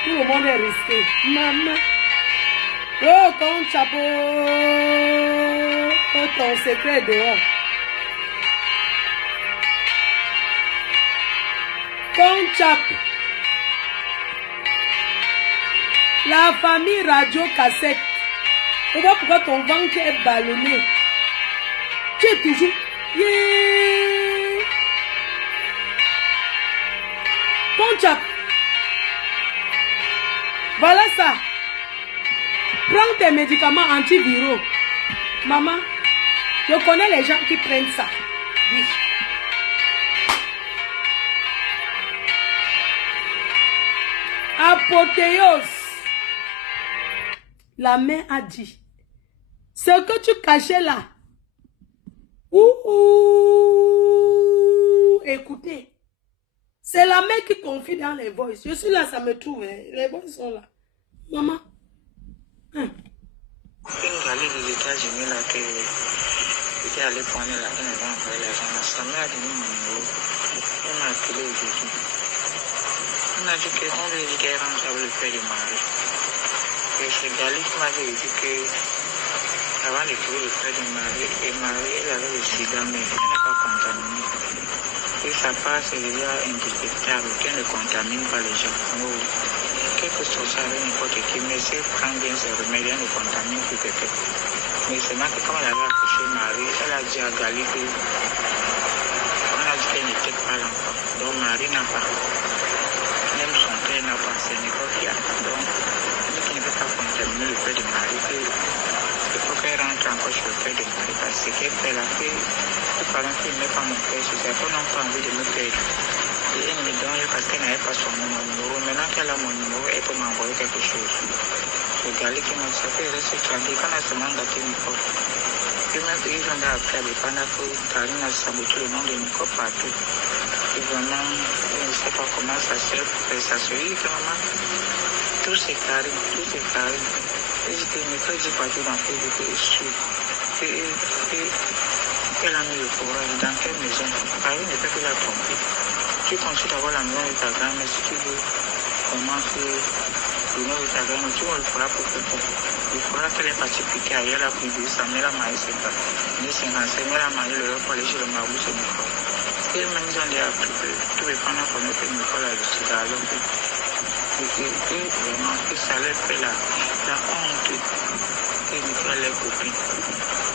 Tout le monde est risqué. Maman. Oh, ton chapeau. Oh, ton secret dehors. Ton chapeau. La famille radio cassette. Tu vois pourquoi ton ventre est ballonné. Tu es toujours... Yeah. Ponchak. Voilà ça. Prends tes médicaments antiviraux. Maman, je connais les gens qui prennent ça. Oui. Apothéose. La mère a dit, Ce que tu cachais là. Ouh, écoutez. C'est la mère qui confie dans les voices. Je suis là, ça me trouve. Hein. Les voices sont là. Maman. Hein. Une galère des États-Unis là que j'étais allé prendre là, elle m'a envoyé l'argent là. Sa mère a donné mon numéro. Elle m'a appelé aujourd'hui. On a dit qu'on lui dit qu'elle rentre avec le père du mari. Et c'est Gali qui m'avait dit que avant de trouver le père du mari, elle avait le sida, mais elle n'a pas contaminé. Et sa part, c'est déjà indétectable, qu'elle ne contamine pas les gens. Oh. Quelque chose avec n'importe qui, mais si elle prend bien ses remèdes, elle ne contamine plus quelqu'un. Mais seulement que quand elle avait accouché Marie, elle a dit à Gali que on a dit qu'elle n'était pas l'enfant. Donc Marie n'a pas. Même son père n'a pas, c'est n'importe qui a. Donc, elle qui ne peut pas contaminer le père de Marie, il faut qu'elle rentre encore chez le père de Marie, parce que ce qu'elle fait là, les parents qui ne mettent pas mon père, c'est qu'elle n'a pas envie de me perdre. Et elle me donne parce qu'elle n'avait pas son numéro. Maintenant qu'elle a mon numéro, elle peut m'envoyer quelque chose. C'est Gali qui m'a dit ça, elle reste tranquille, quand elle se demande gâter Nicole. Puis même ils ont affaire de Panafo, Karine a saboté le nom de Nicole partout. Et vraiment, je ne sais pas comment ça se fait, ça se dit que maman, tout c'est Karine, tout c'est Karine. Et je dis, Nicole dit partout dans Facebook et sûr. Elle a mis le courage dans quelle maison. Karine ne peut que la tromper. Tu consultes d'abord la maison de ta grand-mère si tu veux commencer le nom de ta grand-mère, tu le feras pour que il faudra qu'elle ait parti piquer ailleurs la plus de sa mère a marié c'est pas. Mais c'est un seigneur a marié le pour aller chez le marabout c'est Nicole. Et même ils ont dit à tout les pendant qu'on a fait Nicole à l'hôpital alors que vraiment que ça leur fait la honte que Nicole est copine.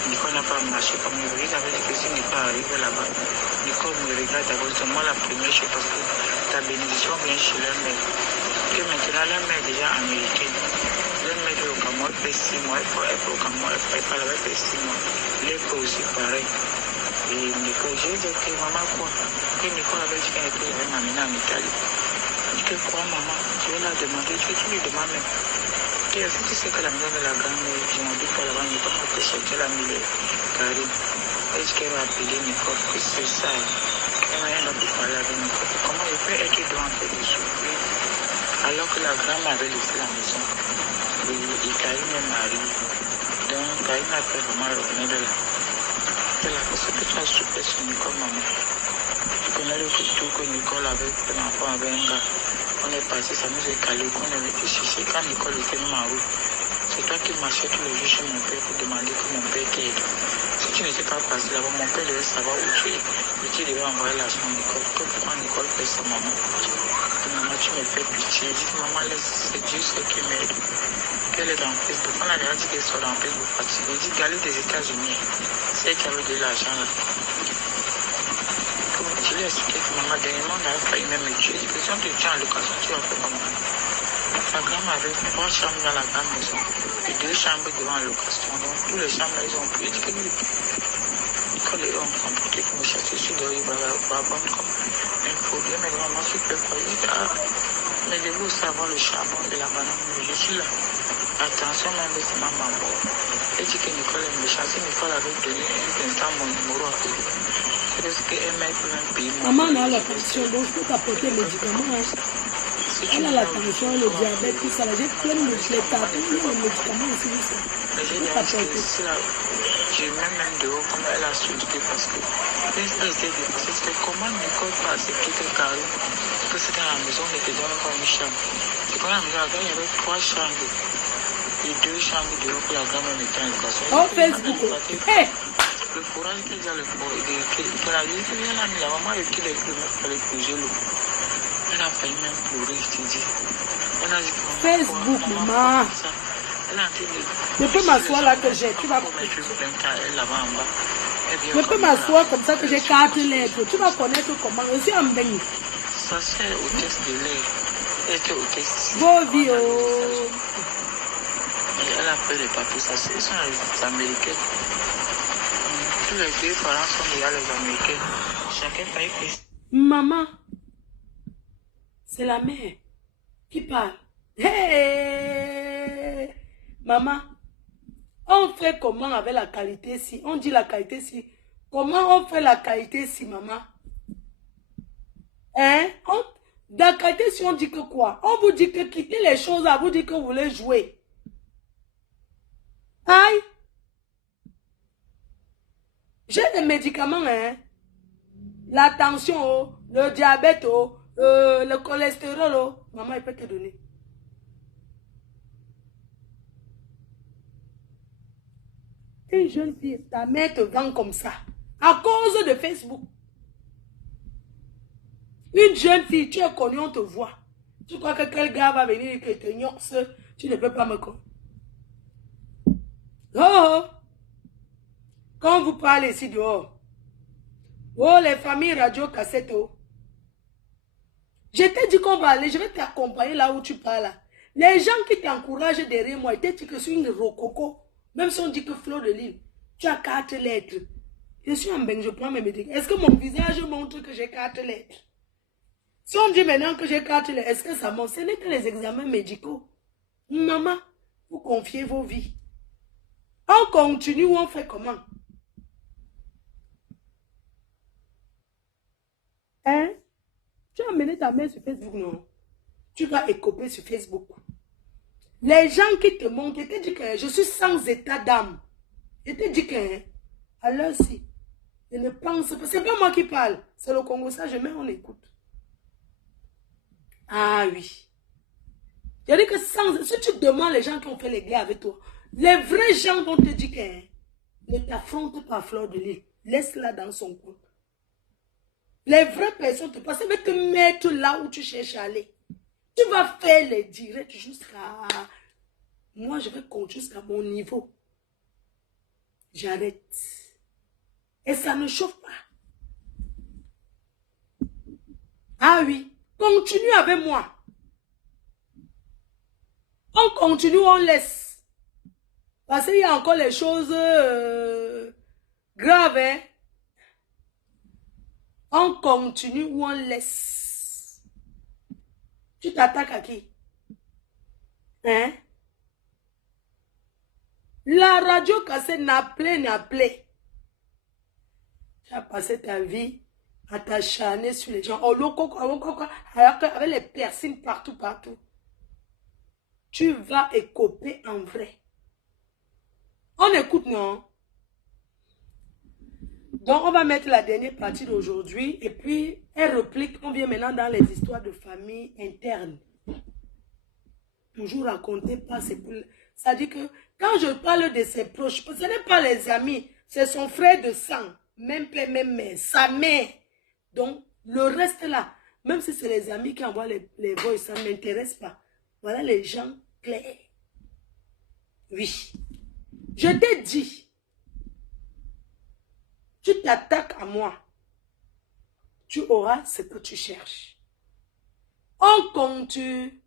Nicole n'a pas marché comme il veut. Ils avaient dit que si Nicole arrive là-bas, Nicole me regarde d'abord, c'est moi la première chose parce que ta bénédiction vient chez leur mère. Que maintenant leur mère est déjà américaine. Leur mère est au Cameroun, elle fait 6 mois, elle fait au Cameroun, elle parle avec 6 mois. Elle fait aussi pareil. Et Nicole, j'ai dit que maman quoi? Que Nicole avait dit qu'elle était m'amener en Italie. Je dis que quoi maman? Je vais la demander, tu lui demandes même. Tu sais que la maison de la grand-mère, je m'en dis pas là-bas, Nicole m'a fait sortir la mille carré. Est-ce qu'elle va appeler Nicole que c'est ça? Elle m'a rien pu parler avec Nicole. Comment il peut être devant en fait de souffrir alors que la grand-mère avait laissé la maison? Et Karine est mariée. Donc Karine a fait vraiment revenir de là. C'est la chose que tu as souffert sur Nicole, maman. Tu connais le tout que Nicole avait fait l'enfant avec un gars. On est parti, ça nous est calé, qu'on avait été chercher. Quand Nicole était même en route, c'est toi qui marchais tous les jours chez mon père pour demander que mon père t'aide. Si tu n'étais pas passé là-bas, mon père devait savoir où tu es. Et tu devais envoyer l'argent à Nicole. Pourquoi Nicole fait ça, maman? Maman, tu me fais pitié. Dis que maman, c'est Dieu ce qui m'aide. Qu'elle est dans Facebook. On a déjà dit qu'elle soit dans Facebook fatiguée. Dis, Gali des États-Unis. C'est elle qui avait de l'argent là. Je lui ai expliqué que maman, dernièrement, on avait failli même me tuer. Je dis que si on te tue en location, tu vas faire comment? Sa grand-mère avait 3 chambres dans la grande maison et 2 chambres devant la location. Donc, tous les chambres, ils ont pris. Quand les hommes ont compliqué pour me chercher, je suis dehors, il va vendre comme un produit. Mais maman, tu peux pas. Il dit, mais je veux savoir le charbon de la banane. Je suis là. Attention, même si maman mort. Elle dit que Nicole est méchante. Si Nicole avait donné un instant mon numéro à elle. Parce qu'elle m'a fait un pays. Maman a la tension, donc je peux t'apporter les médicaments. Elle a la tension, le diabète, tout ça. J'ai plein de les tapis, les médicaments ici. Mais j'ai dit, j'ai même dehors comme elle a souhaité parce que c'était comment Nicole peut accepter que Karine, que c'était à la maison, on ne te donne pas une chambre. C'est quand la maison, il y avait 3 chambres et 2 chambres dehors pour la grand-mère était en location. Oh, Facebook. Hey! Le courage qu'elle a, qu'elle a dit, qu'elle a mis la maman et qu'il est plus même pour les bouger l'eau. Elle a failli même pleurer, je te dis. Elle a dit, Facebook, maman. Je peux m'asseoir là que j'ai. Tu vas. Je peux m'asseoir comme ça que j'ai 4 lettres. Tu vas connaître comment. Je suis en bain. Ça c'est au test de lait. Elle était au test. Bovio. Elle a fait les papiers. Ça c'est les Américains. Tous les 2 parents sont déjà les Américains. Chacun paye fait. Maman. C'est la mère qui parle. Hey! Maman, On fait comment avec la qualité si? On dit la qualité si. Comment on fait la qualité si, maman? Hein? Dans la qualité si, on dit que quoi? On vous dit que quittez les choses, à vous dit que vous voulez jouer. Aïe! J'ai des médicaments, hein? La tension, oh, le diabète, oh, le cholestérol, oh. Maman, il peut te donner. Une jeune fille, ta mère te vend comme ça. À cause de Facebook. Une jeune fille, tu es connue, on te voit. Tu crois que quel gars va venir et que te gnocse, tu ne peux pas me connaître. Oh! Quand vous parlez ici dehors, oh, les familles radio cassette, oh. Je t'ai dit qu'on va aller, je vais t'accompagner là où tu parles. Les gens qui t'encouragent derrière moi, ils te disent que je suis une rococo. Même si on dit que Fleur de Lille, tu as 4 lettres. Je suis en bain, je prends mes médicaments. Est-ce que mon visage montre que j'ai 4 lettres? Si on dit maintenant que j'ai 4 lettres, est-ce que ça montre? Ce n'est que les examens médicaux. Maman, vous confiez vos vies. On continue ou on fait comment? Hein? Tu as amené ta mère sur Facebook, non? Tu vas écoper sur Facebook. Les gens qui te montrent, ils te disent que je suis sans état d'âme. Ils te disent que, alors si, je ne pense pas, c'est pas moi qui parle, c'est le Congo, ça je mets, on écoute. Ah oui. Je dis que si tu demandes les gens qui ont fait les guerres avec toi, les vrais gens vont te dire que ne t'affronte pas Fleur de Lille, laisse-la dans son coin. Les vraies personnes te passent, mais te mettre là où tu cherches à aller. Tu vas faire les directs jusqu'à... Moi, je vais continuer jusqu'à mon niveau. J'arrête. Et ça ne chauffe pas. Ah oui, continue avec moi. On continue, on laisse. Parce qu'il y a encore les choses graves. Hein? On continue ou on laisse. Tu t'attaques à qui? Hein? La radio cassée n'appelait. Tu as passé ta vie à t'acharner sur les gens. Avec les piercings partout. Tu vas écoper en vrai. On écoute, non? Donc, on va mettre la dernière partie d'aujourd'hui. Et puis, elle réplique. On vient maintenant dans les histoires de famille internes. Toujours raconter pas, c'est pour... Ça dit que quand je parle de ses proches, ce n'est pas les amis, c'est son frère de sang, même père, même mère, sa mère. Donc, le reste là, même si c'est les amis qui envoient les voix, ça ne m'intéresse pas. Voilà les gens clairs. Oui. Je t'ai dit, tu t'attaques à moi, tu auras ce que tu cherches. On continue.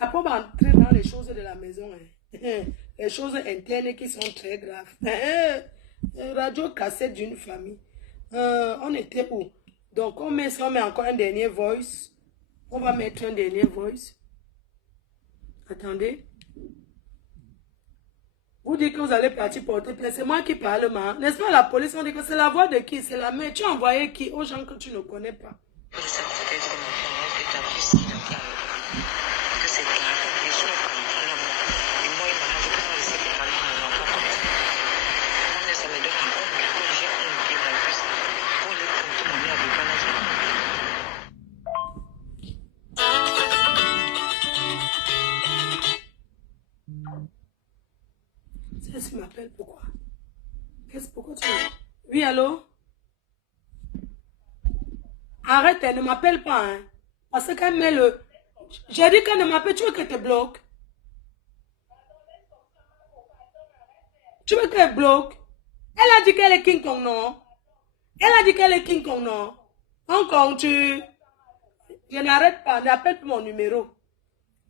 Après, on va entrer dans les choses de la maison. Hein. Les choses internes qui sont très graves. Radio cassette d'une famille. On était où? Donc, on met encore un dernier voice. On va mettre un dernier voice. Attendez. Vous dites que vous allez partir porter plainte. C'est moi qui parle, n'est-ce pas? La police, on dit que c'est la voix de qui? C'est la mère. Tu as envoyé qui? Aux gens que tu ne connais pas. Tu m'appelles pourquoi? Pourquoi tu m'appelles? Oui, allô? Arrête, elle ne m'appelle pas, hein. Parce qu'elle met le... J'ai dit qu'elle ne m'appelle, tu veux qu'elle te bloque? Tu veux qu'elle bloque? Elle a dit qu'elle est King Kong, non? Elle a dit qu'elle est King Kong, non? Encore, tu... Je n'arrête pas, n'appelle plus mon numéro.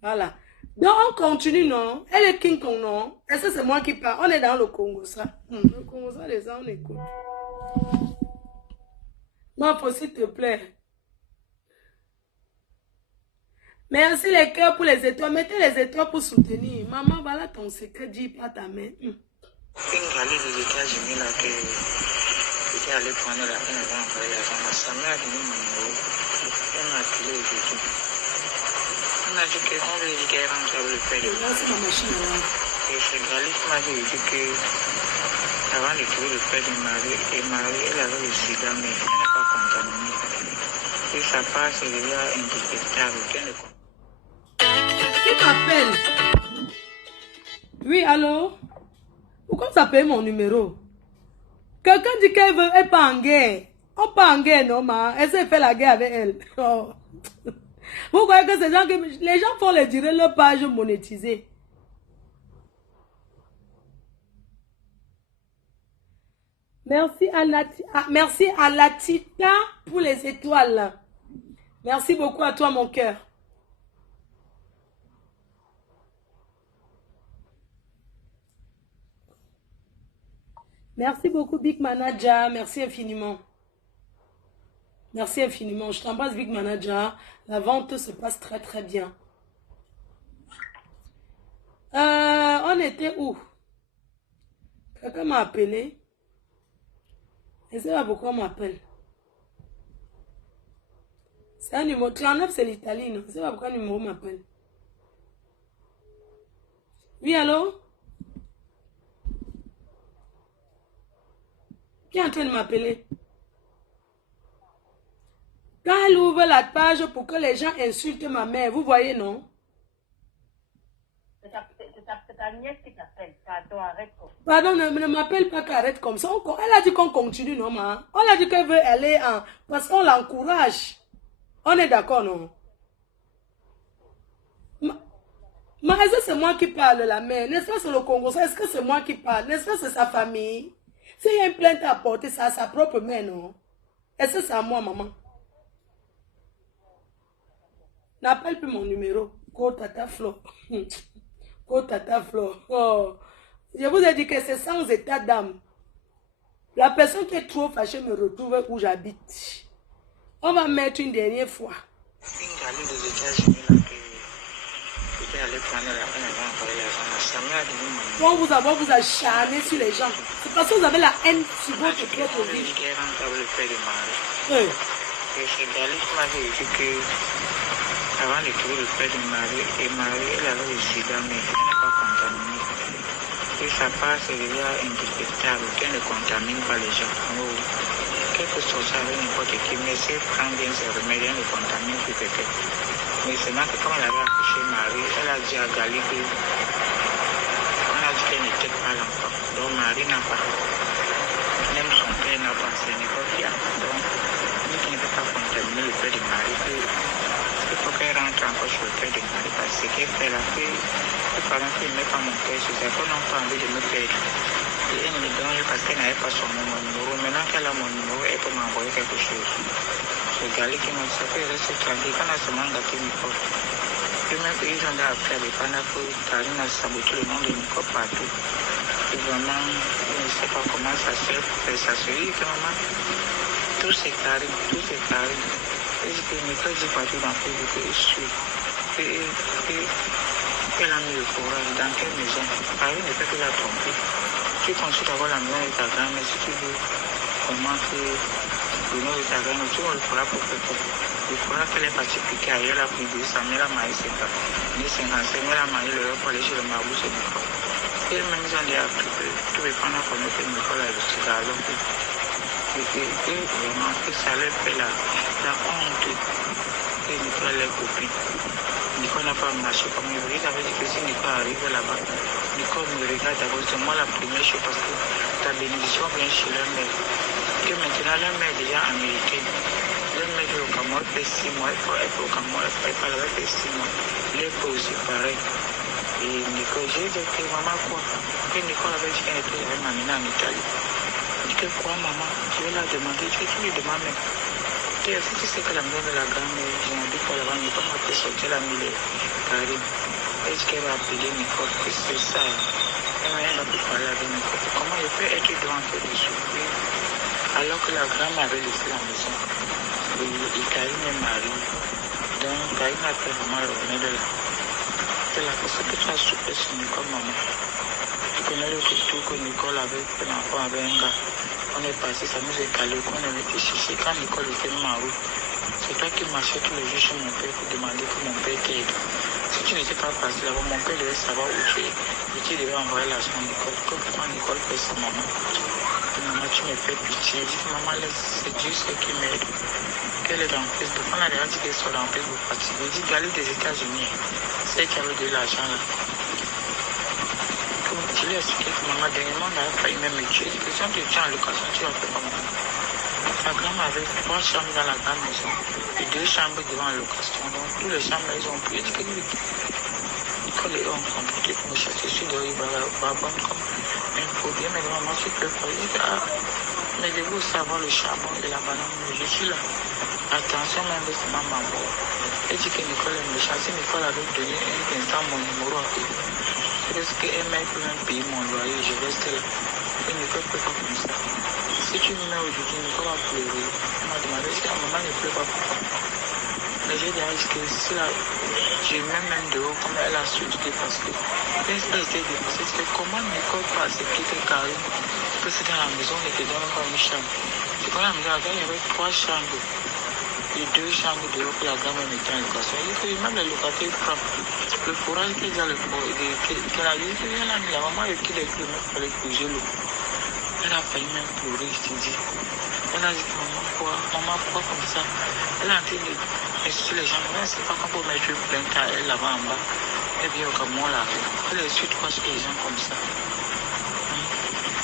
Voilà. Donc, on continue, non? Elle est King Kong, non? Est-ce que c'est moi qui parle? On est dans le Congo, ça. Le Congo, ça, les gens, on écoute. Non, faut s'il te plaît. Merci les cœurs pour les étoiles. Mettez les étoiles pour soutenir. Maman, voilà ton secret. Dis pas ta main. Une galée des États-Unis là que j'étais allé prendre la peine avant d'envoyer l'argent. Sa mère a donné mon numéro. Elle m'a appelé aujourd'hui. Elle m'a dit qu'on veut dire qu'elle rentre avec le père. Là, c'est ma machine là. Et ce galée m'a dit que avant de trouver le père de Marie, elle avait le sida, mais elle n'a pas contaminé. Et ça passe, c'est déjà indétectable. Qui m'appelle? Oui, allô? Pourquoi ça paye mon numéro? Quelqu'un dit qu'elle veut, elle pas en guerre. On pas en guerre, non, ma. Elle s'est fait la guerre avec elle. Oh. Vous voyez que ces gens, les gens font les tirer leur page monétisée. Merci à Latita pour les étoiles. Merci beaucoup à toi, mon cœur. Merci beaucoup, Big Manager. Merci infiniment. Merci infiniment. Je t'embrasse, Big Manager. La vente se passe très, très bien. On était où? Quelqu'un m'a appelé. Je ne sais pas pourquoi on m'appelle. C'est un numéro. 39, c'est l'Italie, non? Je ne sais pas pourquoi le numéro m'appelle. Oui, allô? Qui est en train de m'appeler? Quand elle ouvre la page pour que les gens insultent ma mère, vous voyez, non? C'est ta nièce qui t'appelle. Pardon, arrête comme ça. Pardon, ne m'appelle pas qu'arrête comme ça. Elle a dit qu'on continue, non, ma? On a dit qu'elle veut aller en... Parce qu'on l'encourage. On est d'accord, non? Mais est-ce que c'est moi qui parle, la mère? N'est-ce pas c'est le Congo? Est-ce que c'est moi qui parle? N'est-ce pas c'est sa famille? S'il y a une plainte à porter, c'est à sa propre mère, non? Est-ce que c'est à moi, maman? N'appelle plus mon numéro. Go Tata Flo. Go Tata Flo. Oh. Je vous ai dit que c'est sans état d'âme. La personne qui est trop fâchée me retrouve où j'habite. On va mettre une dernière fois. Une galée des États-Unis là que j'étais allé prendre la peine avant d'envoyer l'argent. Sa mère a donné mon numéro. On vous acharné sur les gens. C'est parce que vous avez la haine sur votre propre vie. Elle rentre avec le père de Marie. Et ce galée m'a dit que avant de trouver le père de Marie, elle avait le sida, mais elle n'a pas contaminé. Et ça passe, c'est déjà indétectable. Elle ne contamine pas les gens. Quelque chose avec n'importe qui, mais si elle prend bien ses remèdes, elle ne contamine plus peut-être. Mais c'est là que quand elle avait accouché Marie, elle a dit à Gali que on a dit qu'elle n'était pas l'enfant. Donc Marie n'a pas. Même son père n'a pas. Ce n'est pas bien. Donc, lui qui ne peut pas contaminer le père de Marie, il faut qu'elle rentre encore sur le père de Marie parce qu'elle fait la fille. Les parents qui ne mettent pas mon père sur ça, qu'on n'a pas envie de me perdre. Et elle me donne parce qu'elle n'avait pas son numéro. Maintenant qu'elle a mon numéro, elle peut m'envoyer quelque chose. Le gars qui m'a dit ça peut rester tranquille. Quand on a seulement gâté Nicole. Puis même ils ont appris à dépendre que Karine a saboté le nom de Nicole partout. Et vraiment, je ne sais pas comment ça se fait pour faire ça. Se dit que maman, tout c'est Karine, tout c'est Karine. Et je dis, Nicole dit partout dans Facebook que je suis. Et elle a mis le courage dans quelle maison. Karine ne peut que la tromper. Tu consultes avoir la maison de ta grand-mère si tu veux comment que le nom de ta grand-mère, tu le feras pour faire. Il faudra qu'elle est partie piquer ailleurs, la plus de sa mère, la mariée, c'est pas. Mais c'est un enseignement, la mariée, le pour aller chez le marabout, c'est Nicole. Et même ils ont dit à tout dépendant qu'on est que Nicole a reçu dans l'autre. Et vraiment, que ça leur fait la honte que Nicole est copine. Nicole n'a pas marché comme il voulait. Ça veut dire que si Nicole arrive là-bas, Nicole me regarde d'abord. C'est moi la première chose parce que ta bénédiction vient chez leur mère. Et maintenant, leur mère est déjà américaine. Leur mère est au Cameroun, elle fait 6 mois. Elle fait au Cameroun, elle parle avec 6 mois. Elle fait aussi pareil. Et Nicole, j'ai dit que maman quoi? Que Nicole avait dit qu'elle était m'amener en Italie. Je dis que quoi, maman? Je vais la demander. Je vais lui demander. Et si tu sais que la maison de la grand-mère, j'ai dit pour là-bas, Nicole m'a fait sortir la mille Karine. Elle dit qu'elle va appeler Nicole, que c'est ça. Elle va plus parler avec Nicole. Comment elle peut être devant elle de souffrir alors que la grand-mère avait laissé la maison? Et Karine est mariée. Donc, il m'a fait vraiment revenir de là. C'est la personne que tu as soupé sur Nicole, maman. Tu connais le tout que Nicole avait fait l'enfant avec un gars. On est passé, ça nous est calé, on est été chercher. Quand Nicole était même en route, c'est toi qui marchais tous les jours chez mon père pour demander que mon père t'aide. Si tu n'étais pas passé là-bas, mon père devait savoir où tu es. Et tu devais envoyer l'argent à Nicole. Pourquoi Nicole fait ça, maman? Maman, tu me fais pitié. Je dis, maman, c'est Dieu ce qui m'aide. Qu'elle est dans Facebook. On a déjà dit qu'elle soit dans Facebook. Je dis, Gali des États-Unis. C'est elle qui avait de l'argent là. Comme tu lui as expliqué que maman, dernièrement, on a failli même me tuer. Je dis que si on te tient en location, tu vas faire comment? Sa grand-mère avait 3 chambres dans la grande maison et 2 chambres devant la location. Donc, tous les chambres, ils ont pris. Je dis que Nicole et eux ont comporté pour me chercher. Je suis de Babon comme un produit. Mais maman, tu peux pas. Je dis que, mais je veux savoir le charbon de la banane. Je suis là. Attention, même c'est ma maman. Elle dit que Nicole est méchante. Si Nicole avait donné un instant mon numéro à payer, parce qu'elle m'a peut même payer mon loyer, je reste là. Et Nicole ne peut pas comme ça. Si tu me mets aujourd'hui, Nicole va pleurer. Elle m'a demandé si la maman ne pleure pas pourquoi. Mais j'ai dit que si là, j'ai même dehors, comme elle a su du parce que elle était dépassée. C'est comment Nicole peut accepter que Karine, que c'est dans la maison, ne te donne pas une chambre. C'est quand la maison, il y avait 3 chambres. Et 2 chambres dehors pour la gamme mettant en location. Il dit que même les locataires prennent le forage qui est dans le four. Qu'elle a dit que la maman a écrit des kilomètres pour aller bouger l'eau. Elle a failli même pleurer, je te dis. Elle a dit que maman, pourquoi comme ça? Elle a entendu d'insulter les gens. Mais c'est pas qu'on peut mettre une plainte à elle là-bas en bas. Et bien, comme on l'a fait. Elle insulte quoi sur les gens comme ça?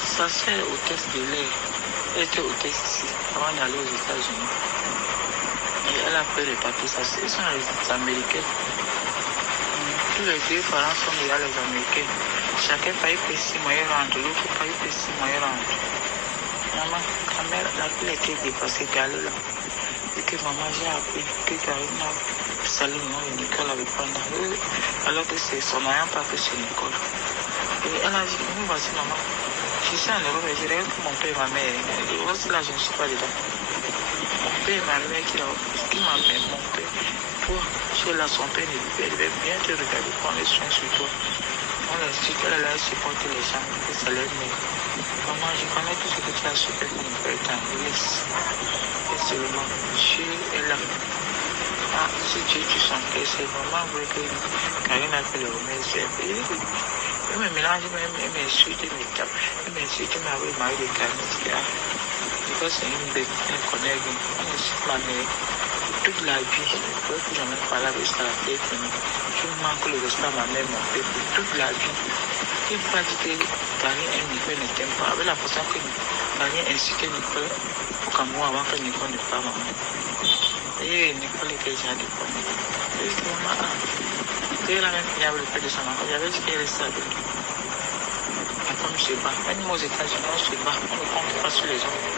Sa soeur est hôtesse de l'air. Elle était hôtesse ici, avant d'aller aux États-Unis. Et elle a fait les papiers, ça c'est sont les Américains. Tous les 2 parents sont déjà les Américains. Chacun paye pour 6 moyens rentes, l'autre paye pour 6 moyens rentes. Maman, la mère, la fille était dépassée, galée là. Et que maman, j'ai appris que Karine a salé le nom de Nicole avec Panda. Alors que c'est son moyen pas que c'est Nicole. Et elle a dit, nous voici maman. Je suis en Europe, mais je regarde que mon père et ma mère. Et voici là, je ne suis pas dedans. Mon père et ma mère qui m'a mis mon père. Toi, tu es là, son père, elle devait bien te regarder, prendre les soins sur toi. On l'insulte, elle a supporté les gens, que ça l'aide. Maman, je connais tout ce que tu as supporté pour mon père, t'en laisse. Et seulement, Dieu est là. Ah, si Dieu tu sentais, c'est vraiment vrai que Karine a fait le remède, c'est fait. Elle me mélange, elle m'insulte, elle me tape, elle m'insulte, elle m'a envoyé marier de Karine. Parce que c'est une bête, elle connaît bien. On insulte ma mère. Toute la vie, je ne peux plus jamais parler avec jusqu'à la fête. Je manque le respect à ma mère, mon père, pour toute la vie. Il ne faut pas dire que Daniel et Nicole ne t'aiment pas. Avec la façon que Daniel insultait Nicole au Cameroun avant que Nicole ne parle maman. Et Nicole était déjà diplômée. Je dis, maman, c'est la même qui avait le père de son enfant. J'avais dit qu'elle est stable. Après, on se bat. Même aux États-Unis, on se bat. On ne compte pas sur les autres.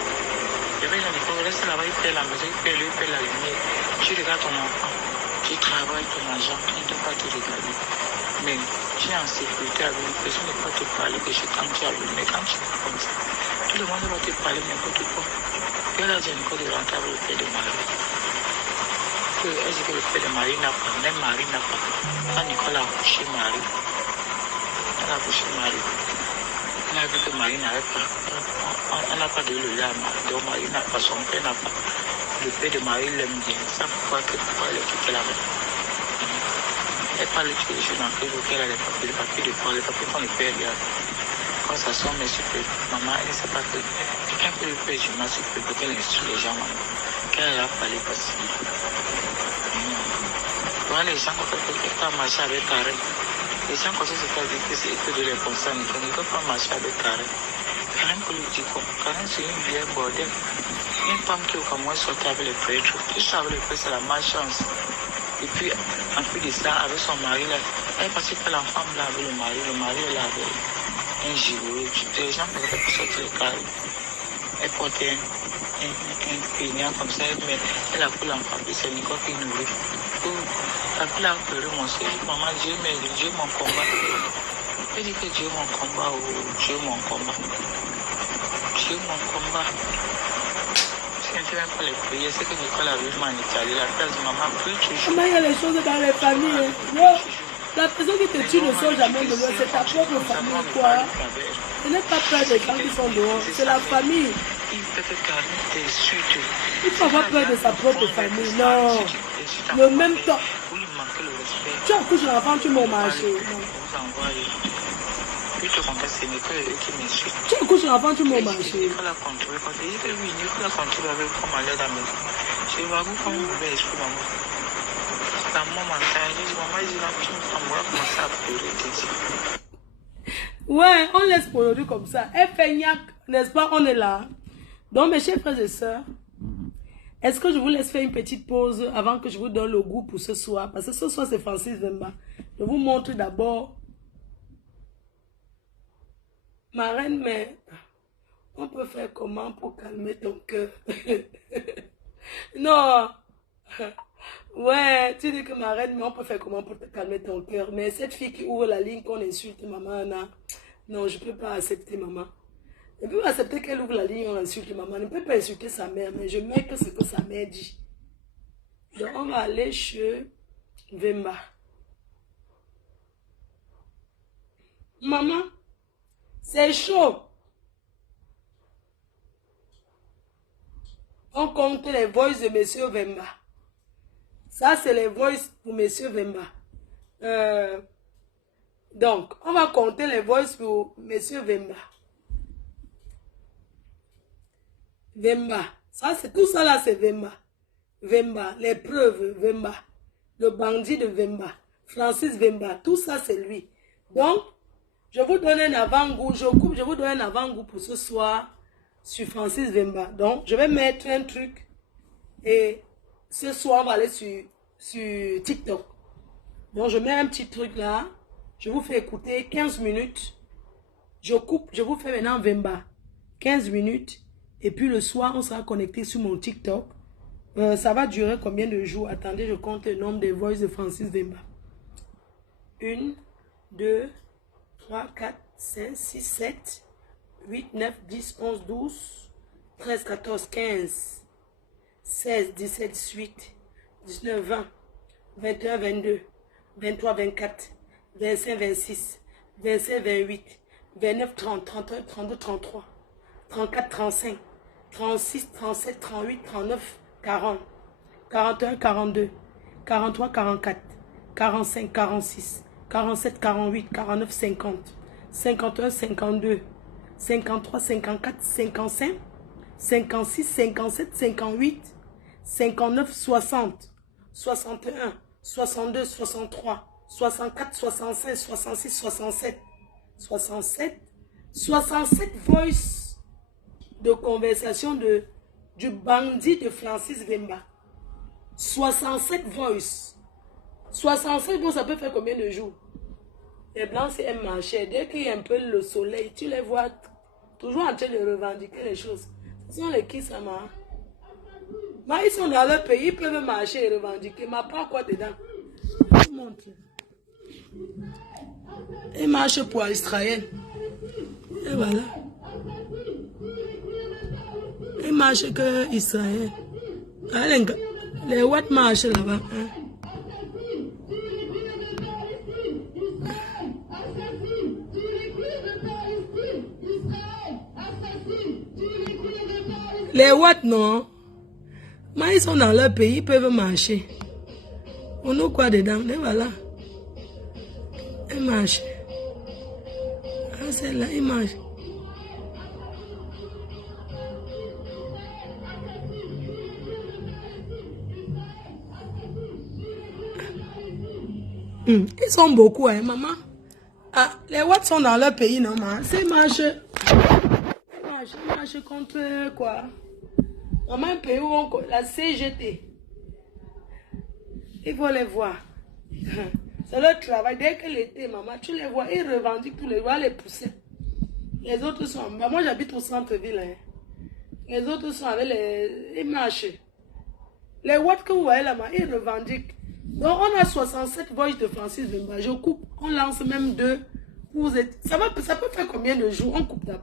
Je vais dans les pauvres, reste là-bas, il paie la maison, il paie la lumière. Tu regardes ton enfant, tu travailles ton argent, il ne doit pas te regarder. Mais tu es en sécurité avec une personne, ne peut pas te parler que c'est quand tu as vu. Mais quand tu es comme ça, tout le monde va te parler n'importe quoi. Et elle a dit encore de rentrer avec le père de Marie. Elle dit que le père de Marie n'a pas, même Marie n'a pas. Quand Nicole a accouché Marie, elle a accouché Marie. On a vu que Marie n'avait pas. On n'a pas de le lait à Marie. Donc Marie n'a pas, son père n'a pas. Le père de Marie l'aime bien. Ça pourquoi elle est quittée là-bas. Elle parle tous les jours dans le Facebook, elle a les papiers de quoi, les papiers qu'on le père regarde. Quand ça sort, mais super. Maman, elle ne sait pas que. Quelqu'un peut le faire gymnastique, peut qu'elle insulte les gens, maman. Qu'elle a parlé parce que. Voilà, les gens, quand quelqu'un a marché avec Karen. Les gens comme ça, c'est pas dire que c'est que de les penser, ils ne peuvent pas marcher avec Karen. Karen politique, Karen c'est une vieille bordel. Une femme qui au Cameroun sortait avec les prêtres. Tu savais les prêtres, c'est la malchance. Et puis, en plus de ça, avec son mari là, elle pensait que la femme là avait le mari là avait un gigot. Les gens ne pouvaient pas sortir le carré. Elle portait un peignard comme ça, mais elle a pris l'enfant, puis c'est Nicole qui nourrit. La fille a pleuré, mon soeur, maman, Dieu mon combat. Elle dit que Dieu mon combat, ou Dieu mon combat. Dieu mon combat. n'intéresse pas les prières. C'est que Nicole a vu en Italie. La place de maman prie toujours. Maman, il y a les choses dans les familles. Hein. La personne qui te tue ne sort jamais de l'eau. C'est ta propre famille, quoi. Ce n'est pas peur des gens qui sont dehors. C'est la famille. Il peut te calmer tes suites. Il faut avoir peur de sa propre famille. Non. Le même temps. Vous lui manquez le respect. Tu accouches l'enfant, tu m'as au marché. Non. Vous envoyez. Puis tu comprends, c'est Nicole qui m'insulte. Tu accouches l'enfant, tu m'as au marché. Nicole a contrôlé. Quand il dit oui, Nicole a contrôlé avec comme à l'aide à mes. Je vais vous comme un mauvais esprit, maman. C'est un moment, maman, il dit là, tu vas commencer à pleurer. Ouais, on laisse pour aujourd'hui comme ça. Et Feignac, n'est-ce pas, on est là. Donc, mes chers frères et sœurs, est-ce que je vous laisse faire une petite pause avant que je vous donne le goût pour ce soir? Parce que ce soir, c'est Francis Vemba. Je vous montre d'abord ma reine, mais on peut faire comment pour calmer ton cœur? Non. Ouais, tu dis que ma reine, mais on peut faire comment pour te calmer ton cœur? Mais cette fille qui ouvre la ligne, qu'on insulte maman, Anna, non, je ne peux pas accepter maman. Je ne peux pas accepter qu'elle ouvre la ligne, on insulte maman. Je ne peux pas insulter sa mère, mais je mets que ce que sa mère dit. Donc, on va aller chez Vemba. Maman, c'est chaud. On compte les voices de monsieur Vemba. Ça, c'est les voices pour monsieur Vemba. Donc, on va compter les voices pour monsieur Vemba. Vemba. Ça, c'est tout ça là, c'est Vemba. Vemba. Les preuves, Vemba. Le bandit de Vemba. Francis Vemba. Tout ça, c'est lui. Donc, je vous donne un avant-goût. Je vous donne un avant-goût pour ce soir sur Francis Vemba. Donc, je vais mettre un truc. Et ce soir, on va aller sur TikTok. Donc, je mets un petit truc là. Je vous fais écouter 15 minutes. Je coupe. Je vous fais maintenant Vemba. 15 minutes. Et puis le soir, on sera connecté sur mon TikTok. Ça va durer combien de jours? Attendez, je compte le nombre de voices de Francis Vemba. 1, 2, 3, 4, 5, 6, 7, 8, 9, 10, 11, 12, 13, 14, 15, 16, 17, 18, 19, 20, 21, 22, 23, 24, 25, 26, 27, 28, 29, 30, 31, 32, 33, 34, 35, 36, 37, 38, 39, 40, 41, 42, 43, 44, 45, 46, 47, 48, 49, 50, 51, 52, 53, 54, 55, 56, 57, 58, 59, 60, 61, 62, 63, 64, 65, 66, 67, 67 voices de conversation du bandit de Francis Vemba. 67 voices. 67 voices, ça peut faire combien de jours? Les blancs, c'est un marché. Dès qu'il y a un peu le soleil, tu les vois toujours en train de revendiquer les choses. Ce sont les qui ça marche. Mais ils sont dans leur pays, ils peuvent marcher et revendiquer. Mais pas quoi dedans? Je vous montre. Ils marchent pour Israël. Et voilà. Ils marchent que Israël. Les Ouatt marchent là-bas. Hein? Les Ouatt, non. Mais ils sont dans leur pays, ils peuvent marcher. On nous quoi dedans? Et voilà. Ils marchent. Ah, c'est là, ils marchent. Ils sont beaucoup, hein, maman. Ah, les Ouatt sont dans leur pays, non, maman. C'est marche. Ils marchent contre quoi? Maman, un pays où on... La CGT. Il faut les voir. C'est leur travail. Dès que l'été, maman, tu les vois, ils revendiquent tous les jours, les pousser. Les autres sont... Moi, j'habite au centre-ville. Hein. Les autres sont avec les... Ils marchent. Les Ouatt que vous voyez là-bas, ils revendiquent. Donc, on a 67 voices de Francis Vemba. Je coupe. On lance même 2. Ça peut faire combien de jours? On coupe d'abord.